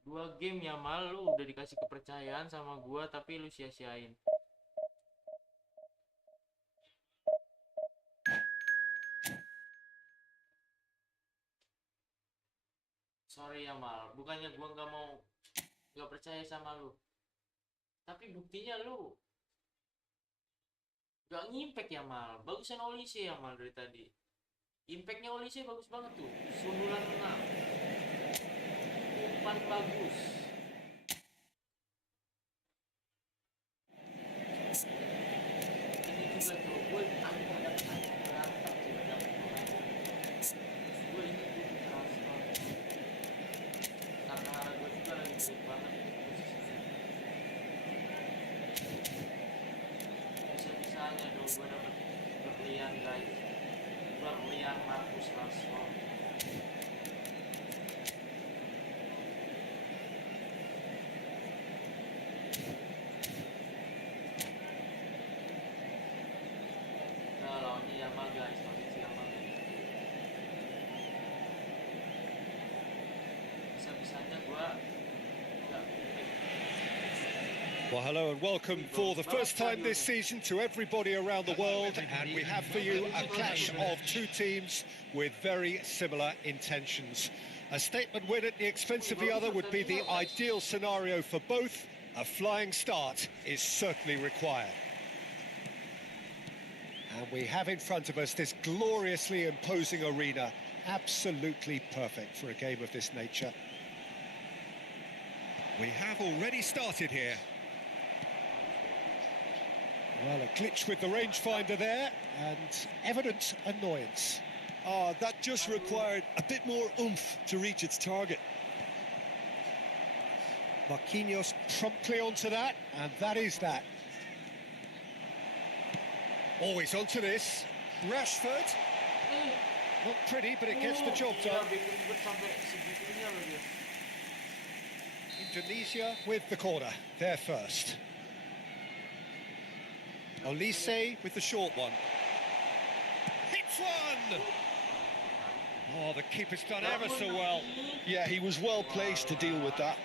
Dua game Yamal, lu udah dikasih kepercayaan sama gua tapi lu sia-siain. Sorry ya Mal, bukannya gua nggak percaya sama lu, tapi buktinya lu nggak ngimpact ya Mal. Bagusan Olise ya Mal dari tadi. Impactnya Olise bagus banget tuh, sundulan menang, umpan bagus. Ini juga tuh, gue antar dapat berantem juga dapat pemain. Gue ini tuh keras banget. Karena arah gue juga lagi buruk banget posisinya. Bisa-bisanya dong gue dapet berlian guys. Berlian Marcus Rashford. Nah, lawannya Yamal guys, lawannya si Yamal guys. Bisa-bisanya gue nggak impact. Well, hello and welcome for the first time this season to everybody around the world, and we have for you a clash of two teams with very similar intentions. A statement win at the expense of the other would be the ideal scenario for both. A flying start is certainly required. And we have in front of us this gloriously imposing arena, absolutely perfect for a game of this nature. We have already started here. Well, a glitch with the rangefinder there, and evident annoyance. Oh, that just required a bit more oomph to reach its target. Marquinhos promptly onto that, and that is that. Always onto this. Rashford. Not pretty, but it gets the job done. Indonesia with the corner, there first. Olise with the short one. Hits one! Oh, the keeper's done ever so well. Yeah, he was well placed to deal with that.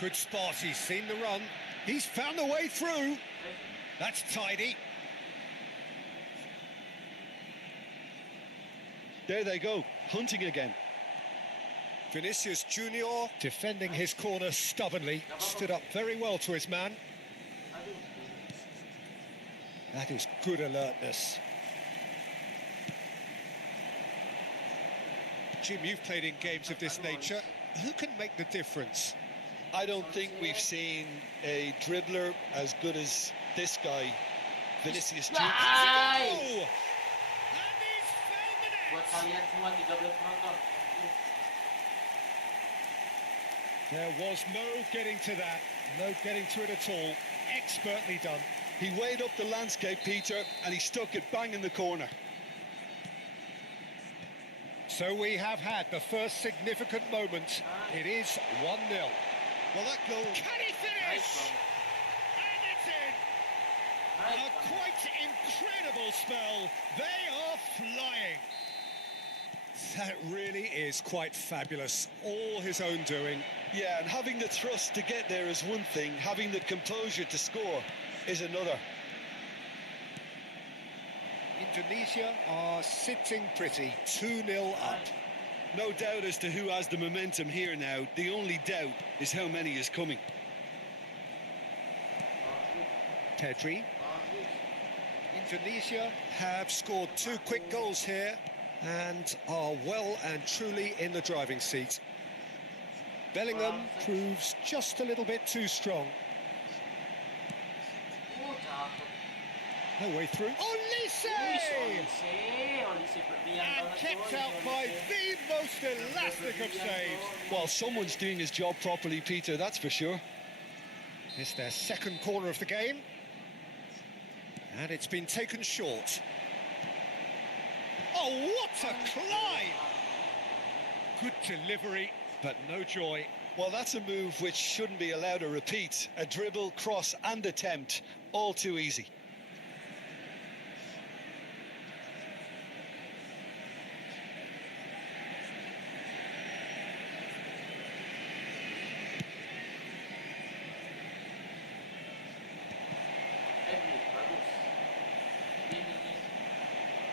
Good spot, he's seen the run. He's found the way through. That's tidy. There they go, hunting again. Vinicius Junior defending his corner stubbornly. Stood up very well to his man. That is good alertness. Jim, you've played in games of this nature. Who can make the difference? I don't think we've seen a dribbler as good as this guy, Vinicius Junior. Oh! And he's found the net! Buat kalian semua 13 penonton. Thank you. There was no getting to that, no getting to it at all. Expertly done. He weighed up the landscape, Peter, and he stuck it bang in the corner. So we have had the first significant moment. It is 1-0. Well, that goal... Can he Nice finish? one. And it's in. Nice A one. quite incredible spell. They are flying. That really is quite fabulous. All his own doing. Yeah, and having the thrust to get there is one thing. Having the composure to score is another. Indonesia are sitting pretty, 2-0 up. No doubt as to who has the momentum here now. The only doubt is how many is coming. Tedri. Indonesia have scored 2 quick goals here and are well and truly in the driving seat. Bellingham proves just a little bit too strong. Oh, cakep. No way through. Olise! Olise berlian And banget kept tuh, out Olise. by the most elastic of saves. Well, someone's doing his job properly, Peter, that's for sure. It's their second corner of the game. And it's been taken short. Oh, what a climb! Good delivery, but no joy. Well, that's a move which shouldn't be allowed to repeat. A dribble, cross and attempt, all too easy.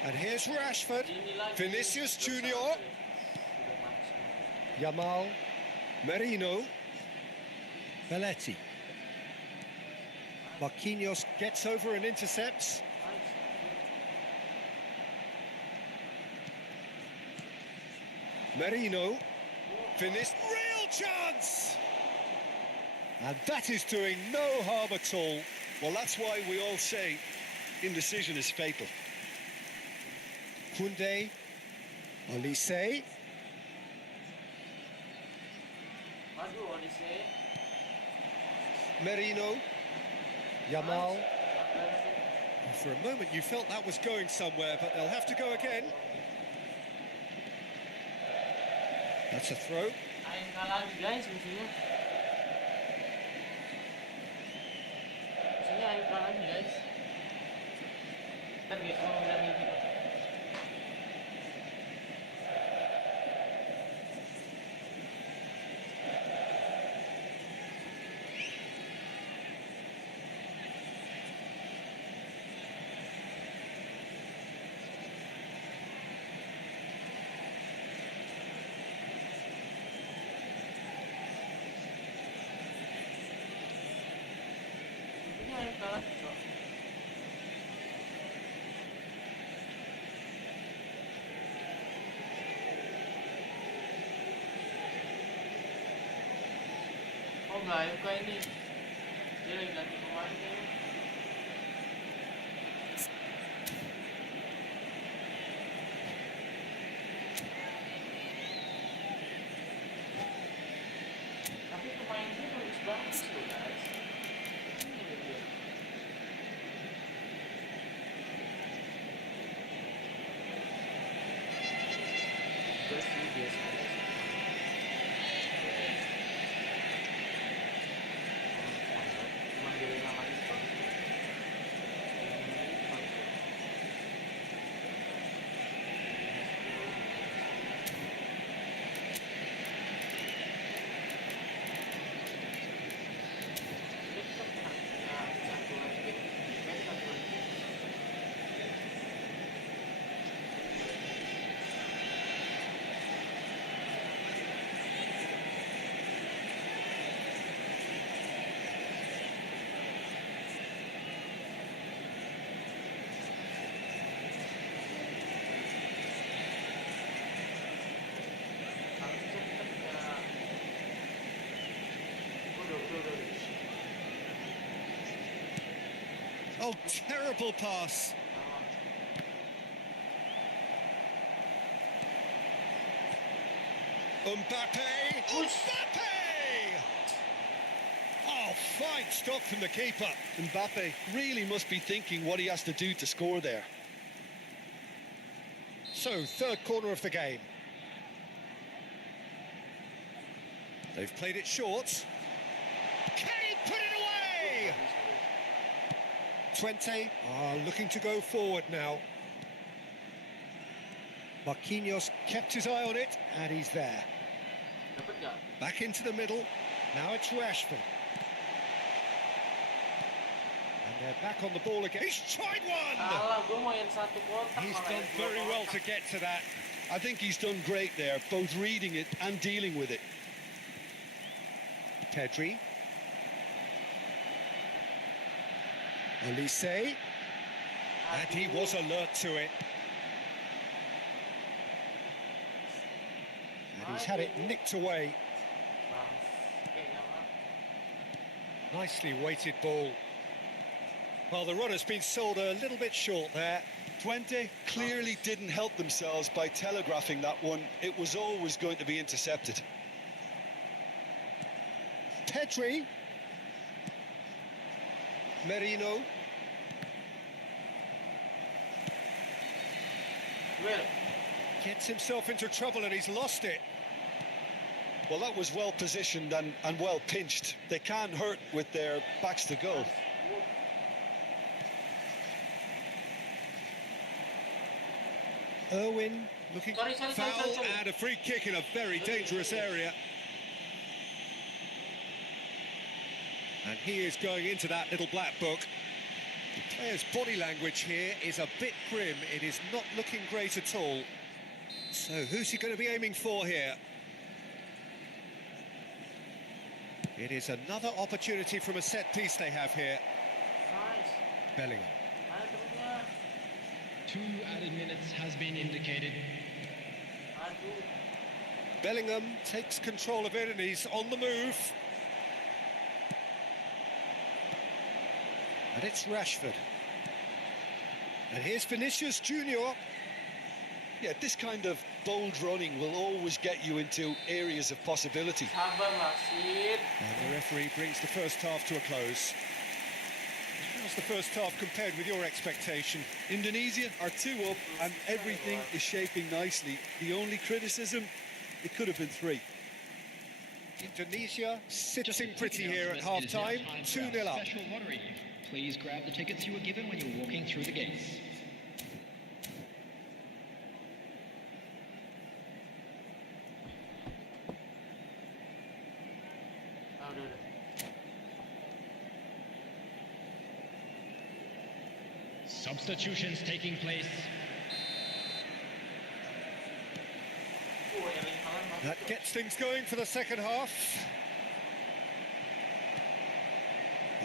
And here's Rashford, Ini lagi. Vinicius Udah Junior, sangat sudah mancing. Yamal, Merino, Belletti. Marquinhos gets over and intercepts. Merino, Vinicius, real chance! And that is doing no harm at all. Well, that's why we all say indecision is fatal. Koundé, Olise, Aduh, Olise. Merino, Yamal. Nice. And for a moment you felt that was going somewhere, but they'll have to go again. That's a throw. AMK lagi guys musuhnya. Musuhnya AMK lagi guys. Ntar guys mau bilang gitu. Musuhnya AMK lagi cok. Oh enggak, AMK ini. Dia lagi ganti pemain kayaknya. Tapi pemain dia bagus loh guys. Ini dia. Gue sih biasa aja sih. Cuman dia nama itu. Oh, terrible pass. Mbappe! Mbappe! Oh, fine stop from the keeper. Mbappe really must be thinking what he has to do to score there. So, third corner of the game. They've played it short. Can he put it away? 20 are looking to go forward now. Marquinhos kept his eye on it, and he's there. Dapat nggak? Back into the middle. Now it's Rashford. And they're back on the ball again. He's tried one! Alah, gue mau yang satu kotak. He's malah done yang dua very well kotak. to get to that. I think he's done great there, both reading it and dealing with it. Pedri. Elise. And he was alert to it. And he's had it nicked away. Oke, jangan. Nicely weighted ball. Well, the runner's been sold a little bit short there. 20 clearly didn't help themselves by telegraphing that one. It was always going to be intercepted. Pedri. Merino. Well, Gets himself into trouble and he's lost it. Well, that was well positioned and well pinched. They can't hurt with their backs to goal. Irwin looking Sorry. foul and a free kick in a very dangerous area. And he is going into that little black book. The player's body language here is a bit grim. It is not looking great at all. So who's he going to be aiming for here? It is another opportunity from a set piece they have here. nice. Bellingham. Aduh, 2 added minutes has been indicated. aduh. Bellingham takes control of it and he's on the move. And it's Rashford. And here's Vinicius Junior. Yeah, this kind of bold running will always get you into areas of possibility. Sabar lah, Sid. And the referee brings the first half to a close. How's the first half compared with your expectation? Indonesia are 2 up and everything is shaping nicely. The only criticism, it could have been 3. Indonesia sitting a pretty quick here at announcement, it is now half-time, time for 2-0 our up. Special lottery. Please grab the tickets you were given when you were walking through the gates. Ah, udah. Substitutions taking place. Erling Haaland masuk. That gets things going for the second half.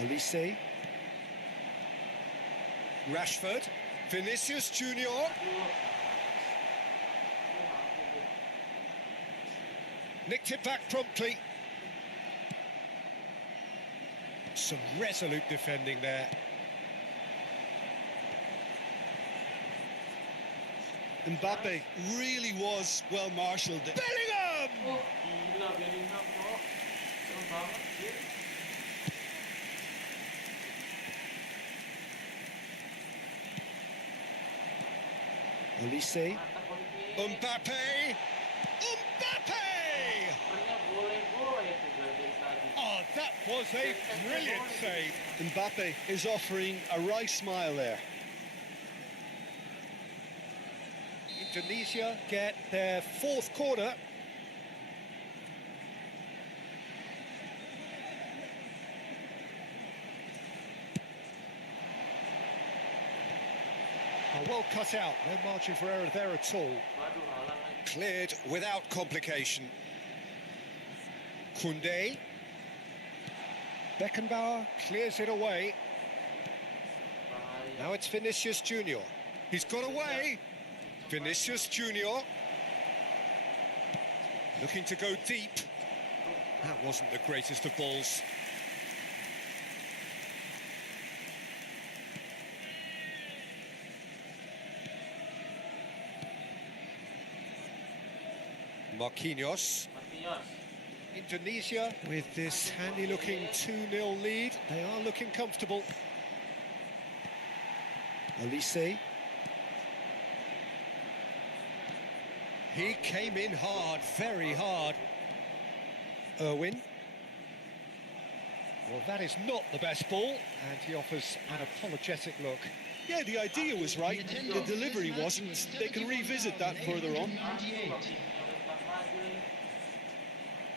Elise. Rashford. Vinicius Junior. Nicked it back promptly. Some resolute defending there. Mbappe really was well marshalled. Bellingham! Oh, gila Bellingham kok. Serem banget sih. Elise. Mantap Olivier. Mbappe! Mbappe! Sebenarnya boleh gol itu dari tadi. Oh, that was a brilliant save. Mbappe is offering a wry smile there. Indonesia get their 4th corner. Well cut out, no margin for error there at all. Waduh, Haaland lagi. Cleared without complication. Koundé. Beckenbauer clears it away. Bahaya. Now it's Vinicius Junior. He's got away. Vinicius Junior. Looking to go deep. That wasn't the greatest of balls. Marquinhos. Seniors. Indonesia, with this handy-looking 2-0 lead, they are looking comfortable. Olise. He came in hard, very hard. Irwin. Well, that is not the best ball, and he offers an apologetic look. Yeah, the idea was right, the delivery wasn't. They can revisit that further on.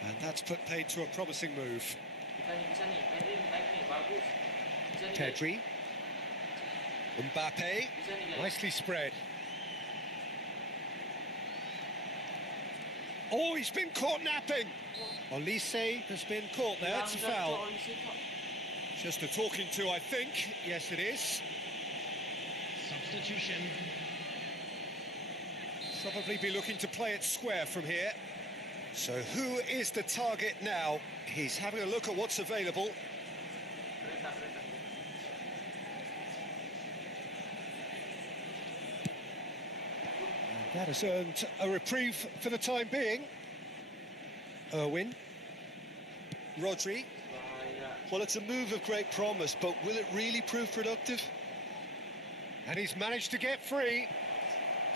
And that's put paid to a promising move. Bisa nih, Pedri naik nih, bagus. Bisa nih, guys. Pedri. Mbappe. Bisa nih, guys. Nicely spread. Oh, he's been caught napping. Olise has been caught there. It's a foul. Just a talking to, I think. Yes, it is. Substitution. Probably be looking to play it square from here. So who is the target now? He's having a look at what's available. And that has earned a reprieve for the time being. Irwin. Rodri. Well, it's a move of great promise, but will it really prove productive? And he's managed to get free.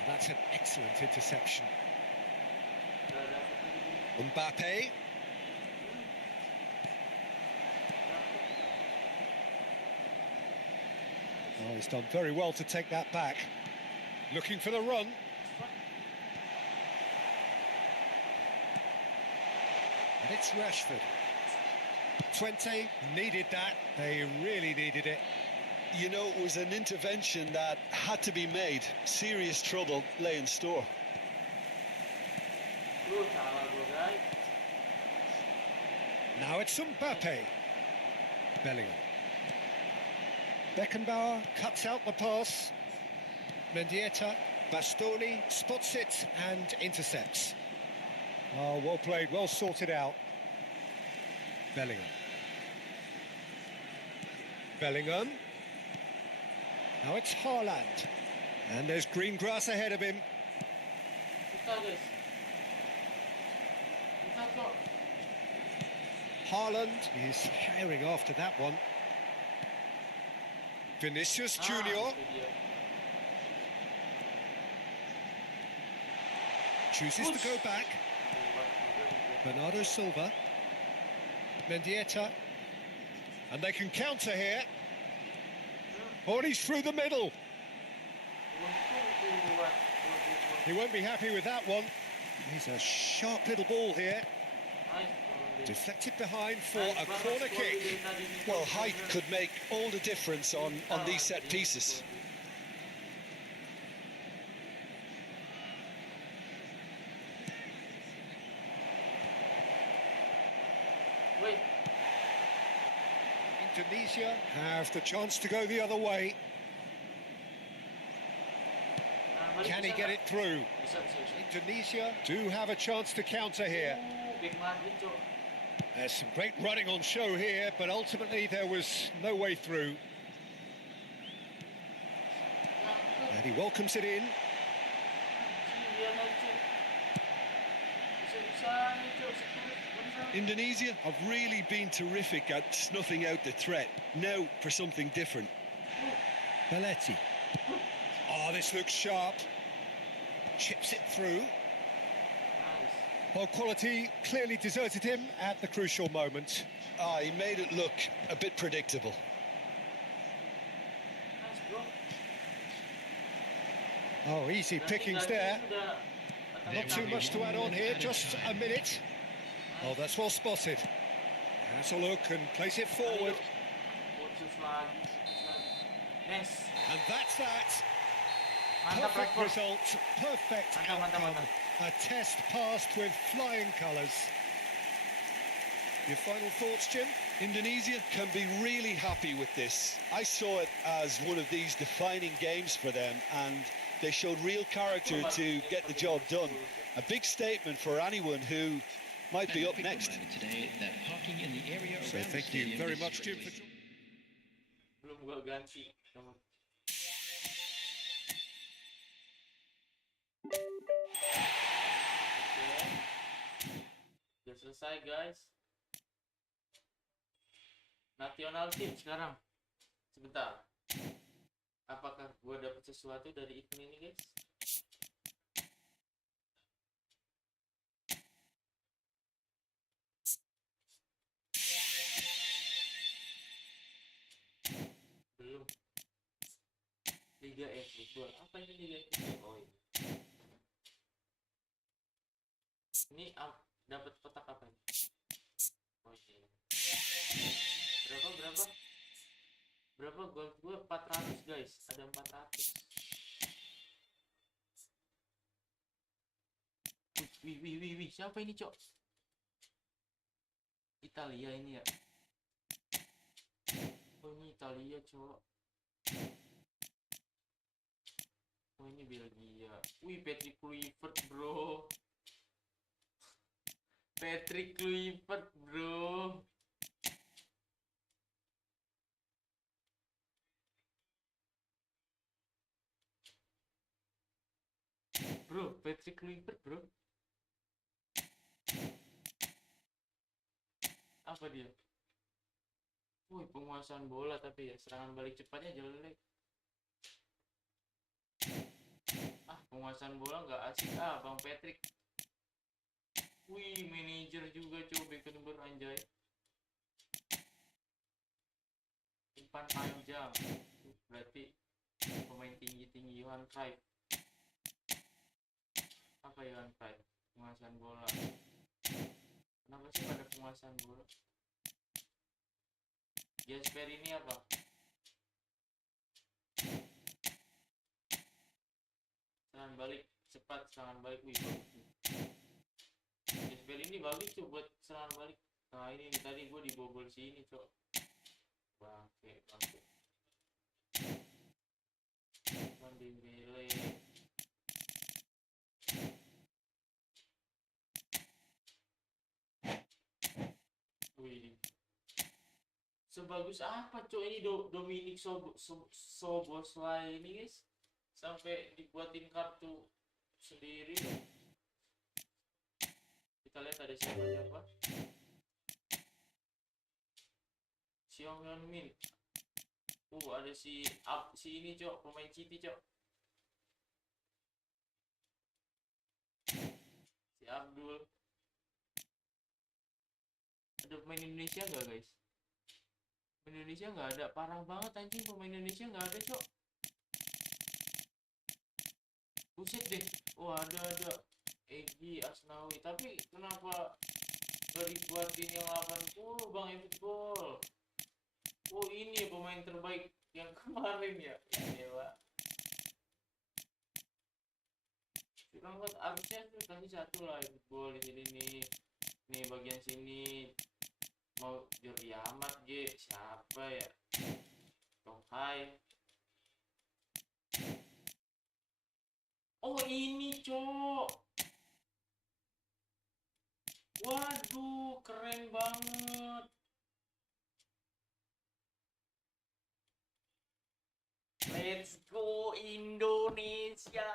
That's an excellent interception. Mbappe. Oh, he's done very well to take that back. Looking for the run. And it's Rashford. 20 needed that. They really needed it. You know, it was an intervention that had to be made. Serious trouble lay in store. Now it's Mbappe. Bellingham. Beckenbauer cuts out the pass. Mendieta. Bastoni spots it and intercepts. Oh, well played, well sorted out. Bellingham. Bellingham. Now it's Haaland. And there's green grass ahead of him. Haaland is herring after that one. Vinicius Junior chooses to go back. Bernardo Silva. Mendieta. And they can counter here. Oh, and he's through the middle. He won't be happy with that one. He's a sharp little ball here. Deflected behind for a corner kick. Well, height could make all the difference on these set pieces. Indonesia have the chance to go the other way. Can he get it through? Indonesia do have a chance to counter here. There's some great running on show here, but ultimately there was no way through. And he welcomes it in. Indonesia have really been terrific at snuffing out the threat. Now for something different. Belletti. Oh, this looks sharp. Chips it through. Well, quality clearly deserted him at the crucial moment. He made it look a bit predictable. Oh, easy pickings there. Not too much to add on here, just a minute. Oh, that's well spotted. Has a look and place it forward. And that's that. Perfect result, perfect outcome. A test passed with flying colours. Your final thoughts, Jim? Indonesia can be really happy with this. I saw it as one of these defining games for them, and they showed real character to get the job done. A big statement for anyone who might be up next. Today that parking in the area So around thank the you stadium very is much, Jim, free. for Belum gua ganti nomor. selesai guys. National team sekarang. Sebentar. Apakah gua dapat sesuatu dari event ini guys? Belum. Liga Efootball. Apa ini Liga Efootball? Oh ini. Ini dapat kotak apa ini? Oh ini. Berapa? Berapa gold gue? 400 guys. Ada 400. Wih. Siapa ini, Cok? Italia ini ya? Oh ini Italia, Cok. Oh ini Belgia. Wih, Patrick Kluivert, bro. Patrick Kluivert, bro. Bro, Patrick Kluivert, bro. Apa dia? Wih, penguasaan bola tapi ya serangan balik cepatnya jelek. Penguasaan bola nggak asik. Bang Patrick. Wih, manajer juga coba Beckenbauer anjay. Umpan panjang. Berarti pemain tinggi Johan Cruyff. Apa Johan Cruyff? Penguasaan bola. Kenapa sih pada penguasaan bola? Jasper ini apa? Serangan balik cepat, serangan balik. Wih, Jasper ini bagus tuh buat serangan balik. Nah ini tadi gue dibobol sini, Cok. Bangke. Dembele. Wih. Sebagus apa, Cok, ini Dominic Soboslai ini, guys? Sampai dibuatin kartu sendiri. Kita lihat ada siapa. Xiong Hyun Min. Ada si ini, Cok, pemain City, Cok. Si Abdul. Ada pemain Indonesia nggak, guys? Pemain Indonesia nggak ada. Parah banget anjing, pemain Indonesia nggak ada, Cok. Buset deh. Ada Egi Asnawi. Tapi kenapa gak dibuatin yang 80, Bang Efootball? Ini pemain terbaik yang kemarin ya. Ya, curang banget. Abisnya tuh kasih satu lah Efootball di sini nih. Nih bagian sini. Mau Jordi Amat siapa ya? Tonghai. Ini, Cok. Waduh, keren banget. Let's go Indonesia.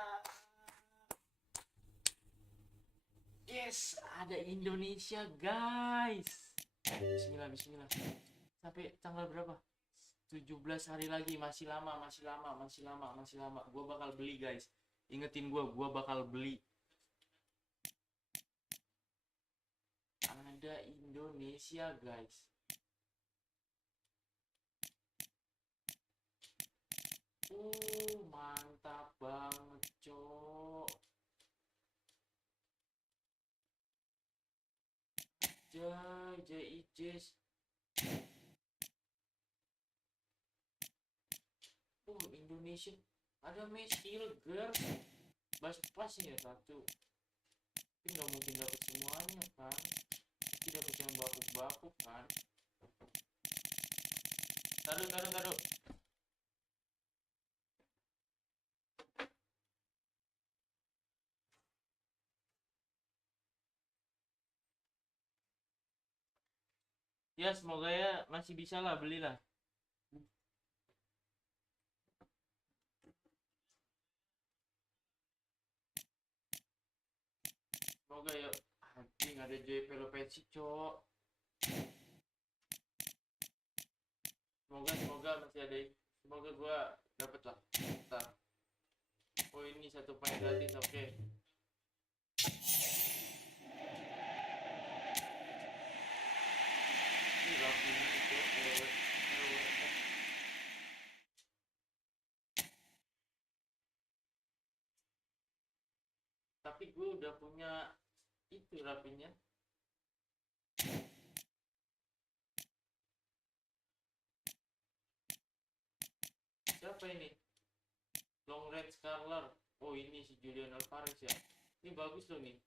Yes, ada Indonesia, guys. Bismillah. Sampai tanggal berapa? 17 hari lagi, masih lama. Gua bakal beli, guys. Ingetin gua bakal beli. Ada Indonesia, guys. Mantap banget, Cok. Jais. Indonesia. Ada match Hilgers. Pas ya satu. Tapi nggak mungkin dapat semuanya kan. Tapi dapat yang bakuk kan. Taruh. Ya semoga ya masih bisa lah, belilah. Semoga ya. Anjing ada Joy Pelopeci, cok. Semoga masih ada. Semoga gua dapet lah. Bentar. Oh ini satu poin gratis, oke. Ini rapi ini cok. Tapi gue udah punya itu rapinya. Siapa ini? Long Red Scarler. Oh ini si Julian Alvarez ya. Ini bagus loh nih.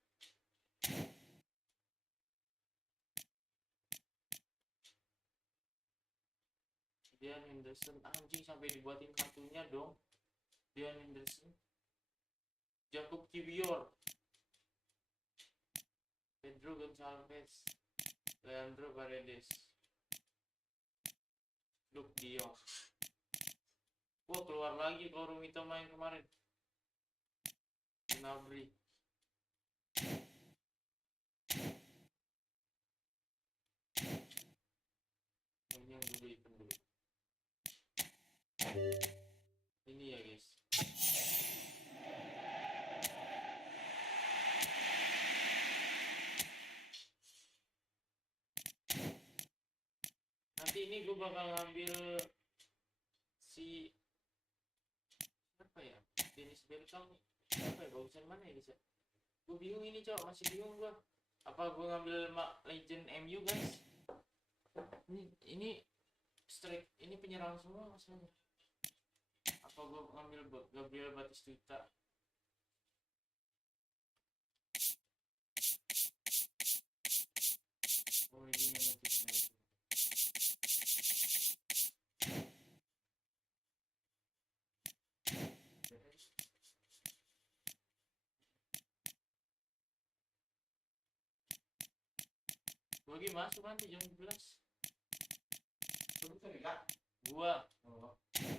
Dean Henderson, anjing sampai dibuatin kartunya dong. Dean Henderson, Jacob Kiwior, Pedro Gonçalves, Leandro Paredes, Luke de Jong. Wah keluar lagi kalau Rumito main kemarin. Gnabry. Ini yang dulu itu dulu. Ini ya guys. Nanti ini gue bakal ngambil si apa ya, Dennis Bergkamp nih. Apa ya, bagusan mana ya guys ya? Gue bingung ini cok, masih bingung gue. Apa gue ngambil legend MU guys? Ini strike, ini penyerang semua masalahnya. Apa gue ngambil Gabriel Batistuta? Oh ini yang masih. Gue lagi masuk nanti jam 11. Gua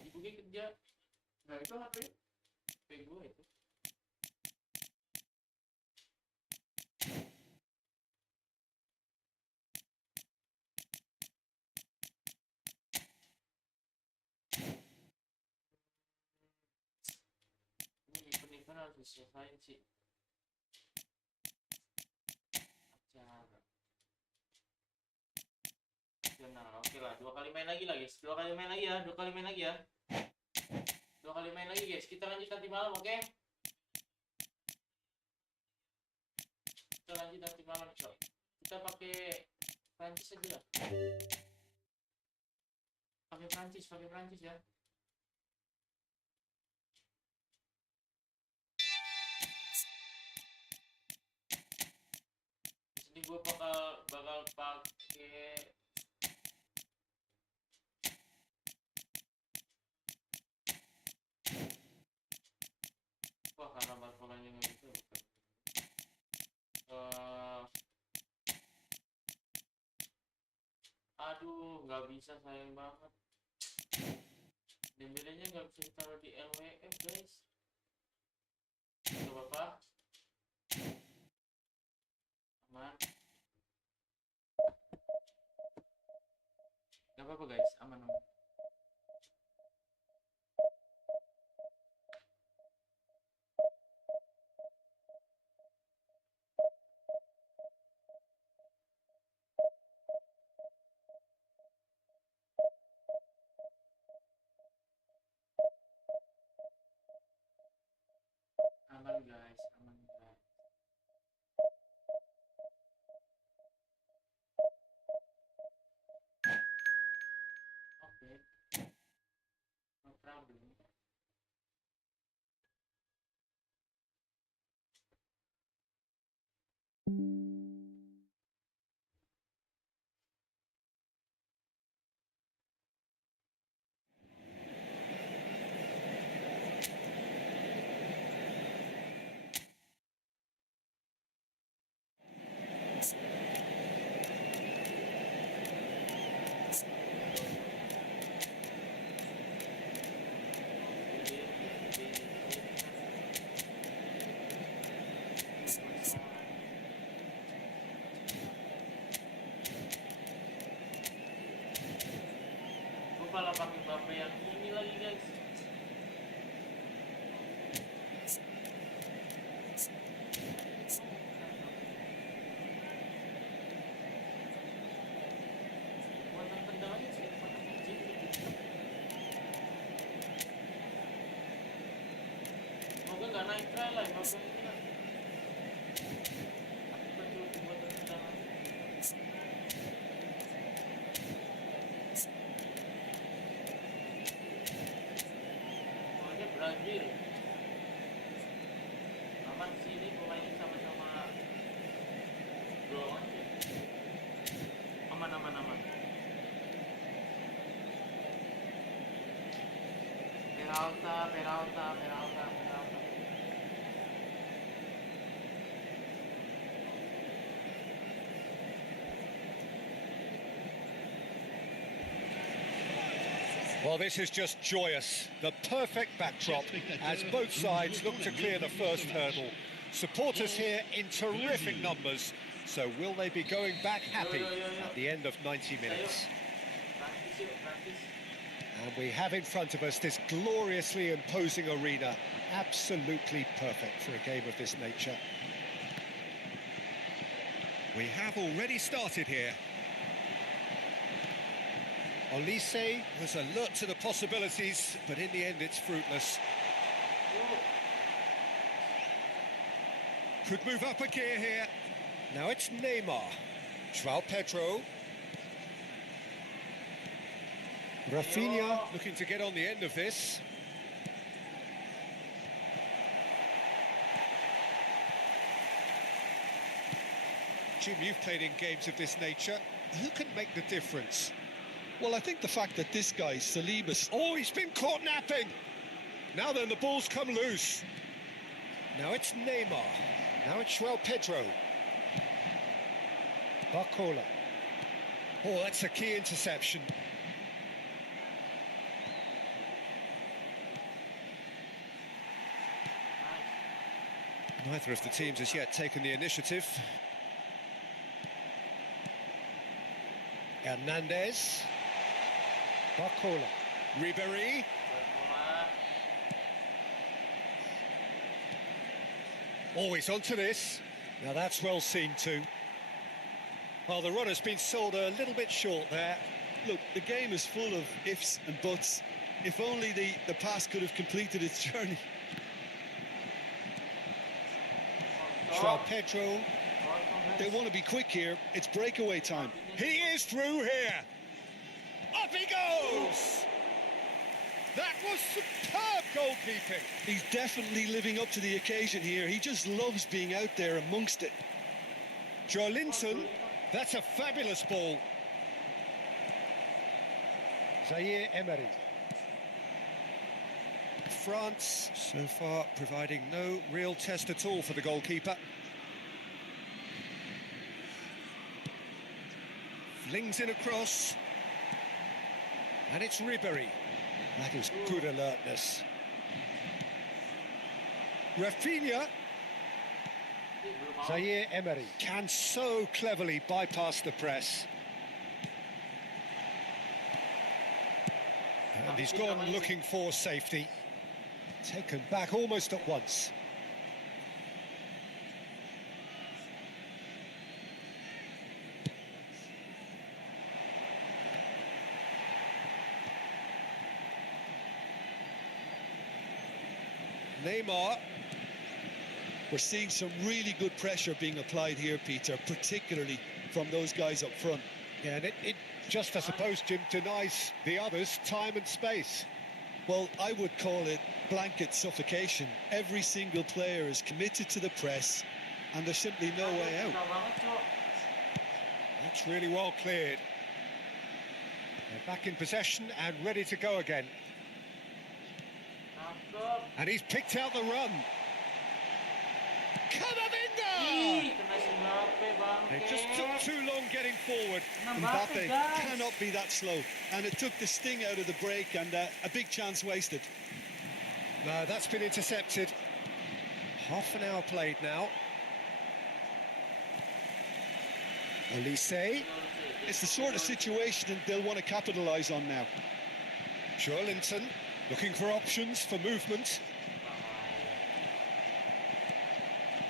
ibu gue kerja. Nah itu HP gue itu. Ini event harus diselesain sih. Acara. Nah, oke lah, 2 kali main lagi lah guys. 2 kali main lagi ya, 2 kali main lagi ya. 2 kali main lagi guys. Kita lanjut nanti malam, oke? Kita lanjut nanti malam, cok. Kita pakai Prancis aja lah. Pakai Prancis ya. Di sini gue bakal pakai wah karena Barcelona nggak bisa bukan. Aduh nggak bisa, sayang banget. Dembelenya nggak bisa ditaruh di LWF guys. Gak apa-apa, aman. Gak apa-apa guys, aman. Aman guys. Oke, no problem. malah pakai Mbappe yang ini lagi guys. Buatan tendangannya sih pada kecil gitu. Semoga nggak naik try lah Mbappe ini lah. Tapi betul buatan tendangan. Soalnya Brazil aman sih ini pemainnya sama-sama blow aja. Aman. Peralta. Well, this is just joyous. The perfect backdrop as both sides look to clear the first hurdle. Supporters here in terrific numbers. So will they be going back happy at the end of 90 minutes? Practice. And we have in front of us this gloriously imposing arena. Absolutely perfect for a game of this nature. We have already started here. Olise was alert to the possibilities, but in the end it's fruitless. Could move up a gear here. Now it's Neymar. João Pedro. Rafinha looking to get on the end of this. Jim, you've played in games of this nature. Who can make the difference? Well, I think the fact that this guy, Salibas... Oh, he's been caught napping! Now then, the ball's come loose. Now it's Neymar. Now it's João Pedro. Barcola. Oh, that's a key interception. Neither of the teams has yet taken the initiative. Hernandez. Barcola. Ribéry. Always onto this. Now that's well seen too. Well, the run has been sold a little bit short there. Look, the game is full of ifs and buts. If only the pass could have completed its journey. João Pedro. They want to be quick here. It's breakaway time. He is through here. Up he goes! That was superb goalkeeping. He's definitely living up to the occasion here. He just loves being out there amongst it. Joelinton, that's a fabulous ball. Zaire Emery. France, so far, providing no real test at all for the goalkeeper. Flings in across. And it's Ribéry. That is good alertness. Rafinha. Zaire Emery can so cleverly bypass the press. And he's gone looking for safety. Taken back almost at once. Neymar. We're seeing some really good pressure being applied here, Peter, particularly from those guys up front. Yeah, and it just, I suppose, Jim, denies the others time and space. Well, I would call it blanket suffocation. Every single player is committed to the press, and there's simply no way out. That's really well cleared. They're back in possession and ready to go again. And he's picked out the run. Camavinga! It just took too long getting forward. Mbappe cannot be that slow, and it took the sting out of the break, and a big chance wasted. No, that's been intercepted. Half an hour played now. Olise. It's the sort of situation that they'll want to capitalise on now. Joelinton looking for options for movement.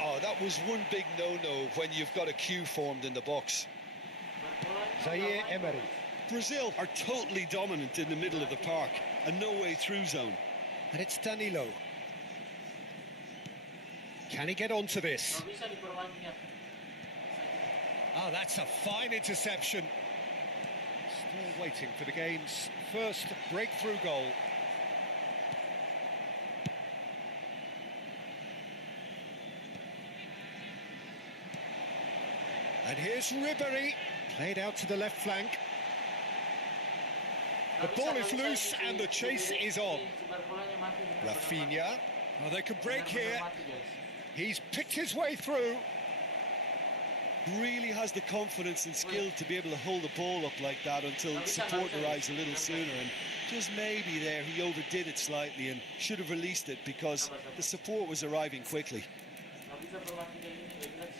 Oh, that was one big no-no when you've got a queue formed in the box. Zaire Emery. Brazil are totally dominant in the middle of the park, a no-way through zone. And it's Danilo. Can he get onto this? Nggak bisa diperpanjang. Ah, that's a fine interception. Still waiting for the game's first breakthrough goal. And here's Ribery, played out to the left flank. The ball is loose and the chase is on. Rafinha, oh, they could break here. He's picked his way through. Really has the confidence and skill to be able to hold the ball up like that until support arrives a little sooner, and just maybe there he overdid it slightly and should have released it because the support was arriving quickly. Nggak bisa berlatih kayak gini, nggak jelas.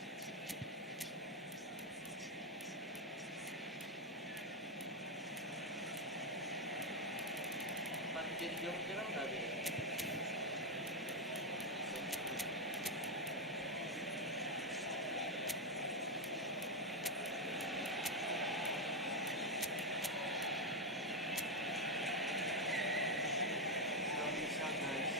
Tapi jadi jauh kira nggak ada. Nggak bisa guys.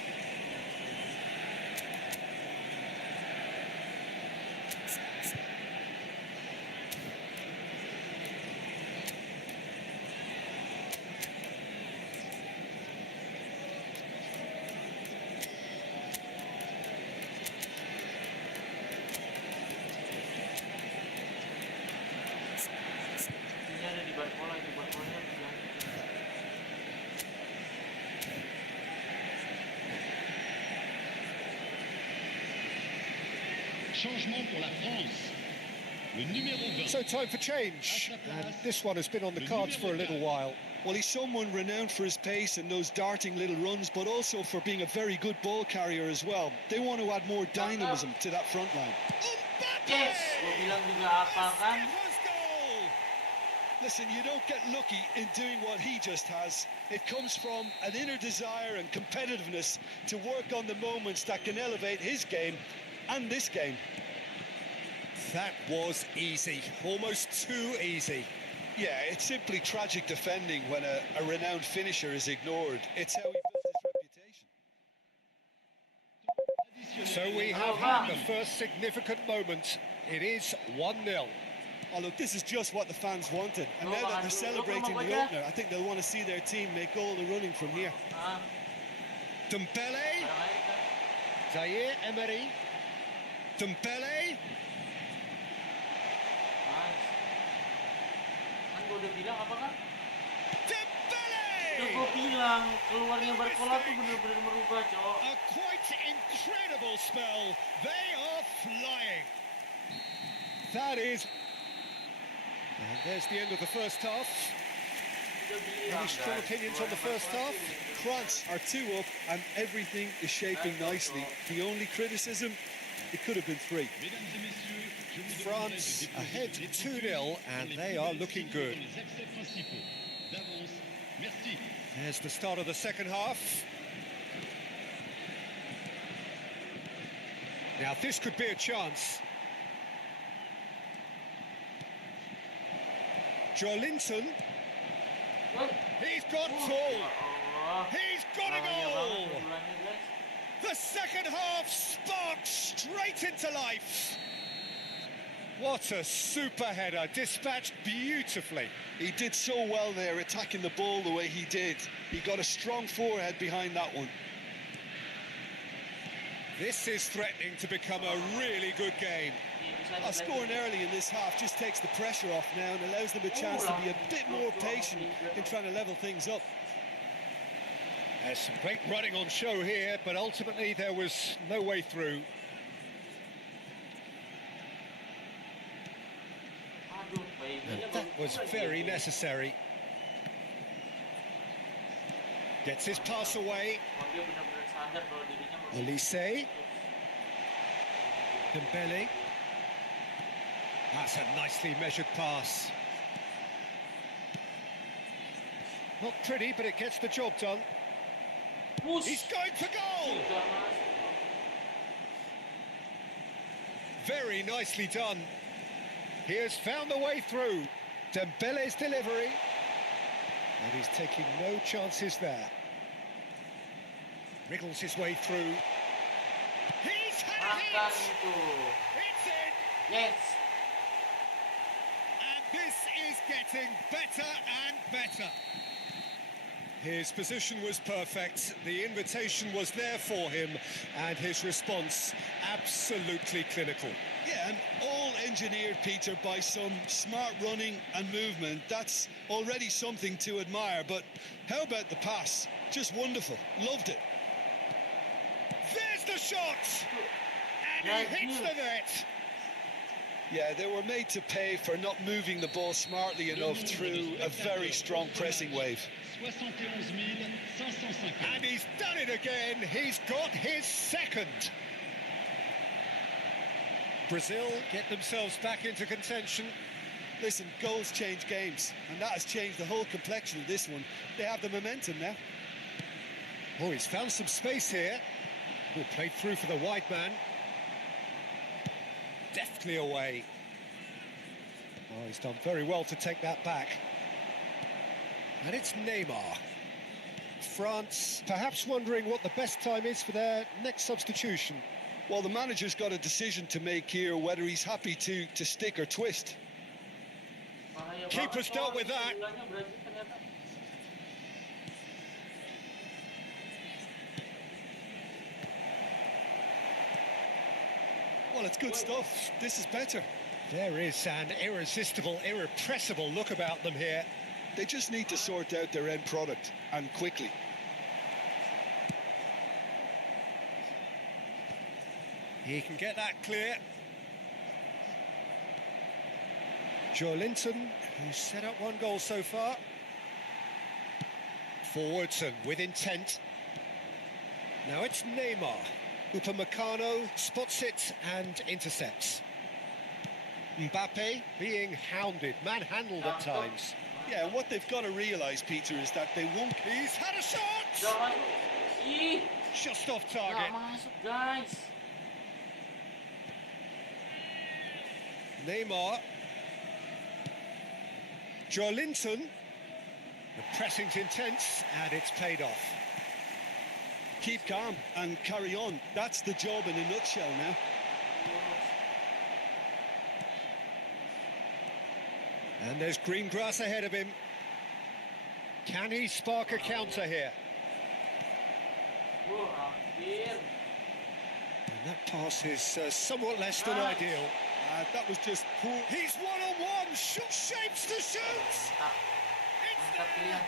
Ini ada di Barcola, itu Barcolanya yang Changement pour la France. Le numéro 20. So time for change. And this one has been on the cards for a little while. Well, he's someone renowned for his pace and those darting little runs, but also for being a very good ball carrier as well. They want to add more dynamism to that front line. yes, gua bilang juga apa kan? Listen, you don't get lucky in doing what he just has. It comes from an inner desire and competitiveness to work on the moments that can elevate his game and this game. That was easy, almost too easy. Yeah, it's simply tragic defending when a renowned finisher is ignored. It's how he built his reputation. So we have had the first significant moment. It is 1-0. Oh, look, this is just what the fans wanted. And now that they're celebrating the opener, I think they'll want to see their team make all the running from here. Ah, Dembele, barang air kan? Zaire Emery, Dembele, Nice. Kan gua udah bilang apa kan? Udah Dembele! gua bilang keluarnya Barcola tuh bener-bener merubah, cowok. A quite incredible spell. They are flying. That is... And there's the end of the first half. Udah bilang, Any strong guys, opinions on the keluarnya first Barcola half? tuh France are 2 up and everything is shaping nicely. The only criticism, it could have been 3. Mesdames et messieurs, je vous France ahead 2-0 and they are looking good. les accès principaux. D'avance, merci. There's the start of the second half. Now this could be a chance. Joelinton, Woi. he's got tall. Ya Allah. He's got a Bahaya goal. banget bulannya, guys. The second half sparks straight into life. What a super header, dispatched beautifully. He did so well there, attacking the ball the way he did. He got a strong forehead behind that one. This is threatening to become a really good game. Nih, bisa Scoring early in this half just takes the pressure off now and allows them a chance to be a bit more patient in trying to level things up. There's some great running on show here, but ultimately there was no way through. Aduh, baiknya And that was very necessary. Gets his pass away. Wah, dia benar-benar sadar kalau dirinya mau Olise. Dembele. That's a nicely measured pass. Not pretty, but it gets the job done. Push. He's going for goal! Udah masuk. Very nicely done. He has found the way through. Dembele's delivery. And he's taking no chances there. Wriggles his way through. He's had a Makan hit! itu. It's in! Yes. And this is getting better and better. His position was perfect, the invitation was there for him, and his response absolutely clinical. Yeah, and all engineered, Peter, by some smart running and movement. That's already something to admire, but how about the pass? Just wonderful. Loved it. There's the shot! And he hits the net! Yeah, they were made to pay for not moving the ball smartly enough through a very strong pressing wave. 71 550. And he's done it again. He's got his second. Brazil get themselves back into contention. Listen, goals change games, and that has changed the whole complexion of this one. They have the momentum now. Oh, he's found some space here. Oh, played through for the wide man. Deftly away. Oh, he's done very well to take that back. And it's Neymar. France perhaps wondering what the best time is for their next substitution. Well, the manager's got a decision to make here, whether he's happy to stick or twist. Bahaya Keeper's banget dealt soalnya with that. sebelahnya Brazil ternyata. Well, it's good stuff. This is better. There is an irresistible, irrepressible look about them here. They just need to sort out their end product, and quickly. He can get that clear. Joe Linton, who's set up one goal so far. Forwards and with intent. Now it's Neymar. Upamecano spots it and intercepts. Mbappe being hounded, manhandled at times. Yeah, and what they've got to realise, Peter, is that they won't... He's had a shot! Udah masuk. Ih, Just off nggak target. masuk guys. Neymar. Joe Linton. The pressing's intense and it's paid off. Keep calm and carry on. That's the job in a nutshell now. And there's green grass ahead of him. Can he spark a counter here? Hampir. And that pass is somewhat less than ideal. That was just poor. He's one-on-one, shapes to shoot! Mantap. Mantap pilihan.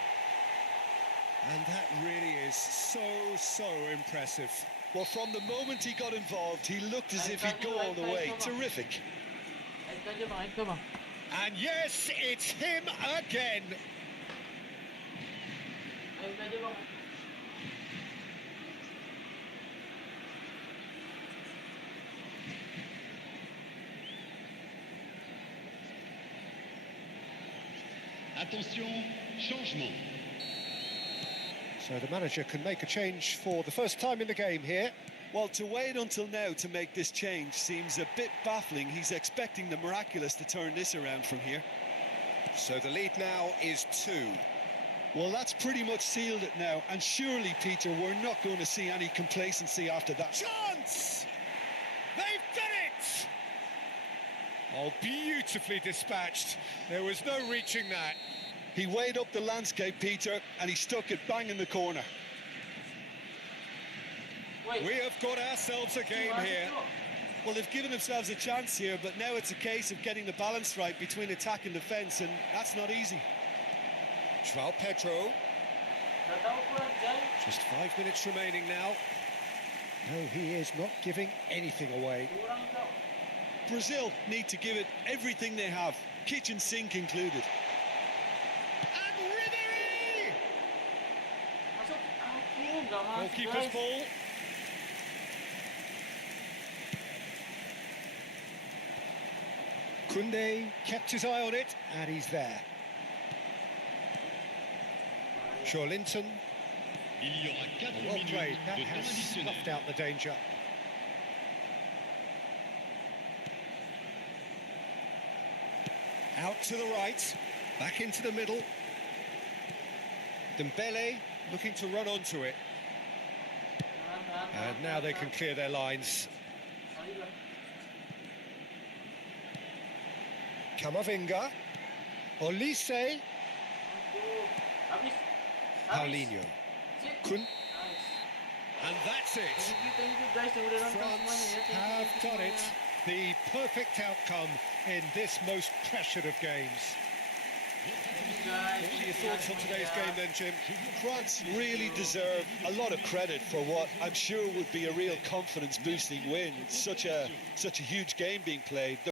And that really is so impressive. Well, from the moment he got involved, he looked as if he'd go all the way. Terrific. Ayo aja bang, ayo bang. And yes, it's him again. Ayo aja bang. Attention, changement. So the manager can make a change for the first time in the game here. Well, to wait until now to make this change seems a bit baffling. He's expecting the miraculous to turn this around from here. So the lead now is 2. Well, that's pretty much sealed it now. And surely, Peter, we're not going to see any complacency after that. Chance! They've done it! Oh, beautifully dispatched. There was no reaching that. He weighed up the landscape, Peter, and he stuck it bang in the corner. Wait. We have got ourselves a game here. Well, they've given themselves a chance here, but now it's a case of getting the balance right between attack and defence, and that's not easy. João Pedro. Nggak tahu kurang jauh. Just 5 minutes remaining now. No, he is not giving anything away. Kurang jauh. Brazil need to give it everything they have, kitchen sink included. And Ribéry! Masuk. Aduh, nggak masuk Goalkeeper's guys. ball. Koundé kept his eye on it, and he's there. Linton. Il y aura 4 Well minutes played. That de temps has additionnel. snuffed out the danger. Out to the right, back into the middle. Dembele looking to run onto it. And now they can clear their lines. Camavinga. Olise. Habis. Paulinho. Sit. Kun. Nice. And that's it. Thank you guys yang udah nonton France semuanya ya. have Thank you done it. semuanya. The perfect outcome in this most pressured of games. Thank you guys. What are your thoughts on today's game then, Jim? France really deserve a lot of credit for what I'm sure would be a real confidence-boosting win. Such a huge game being played.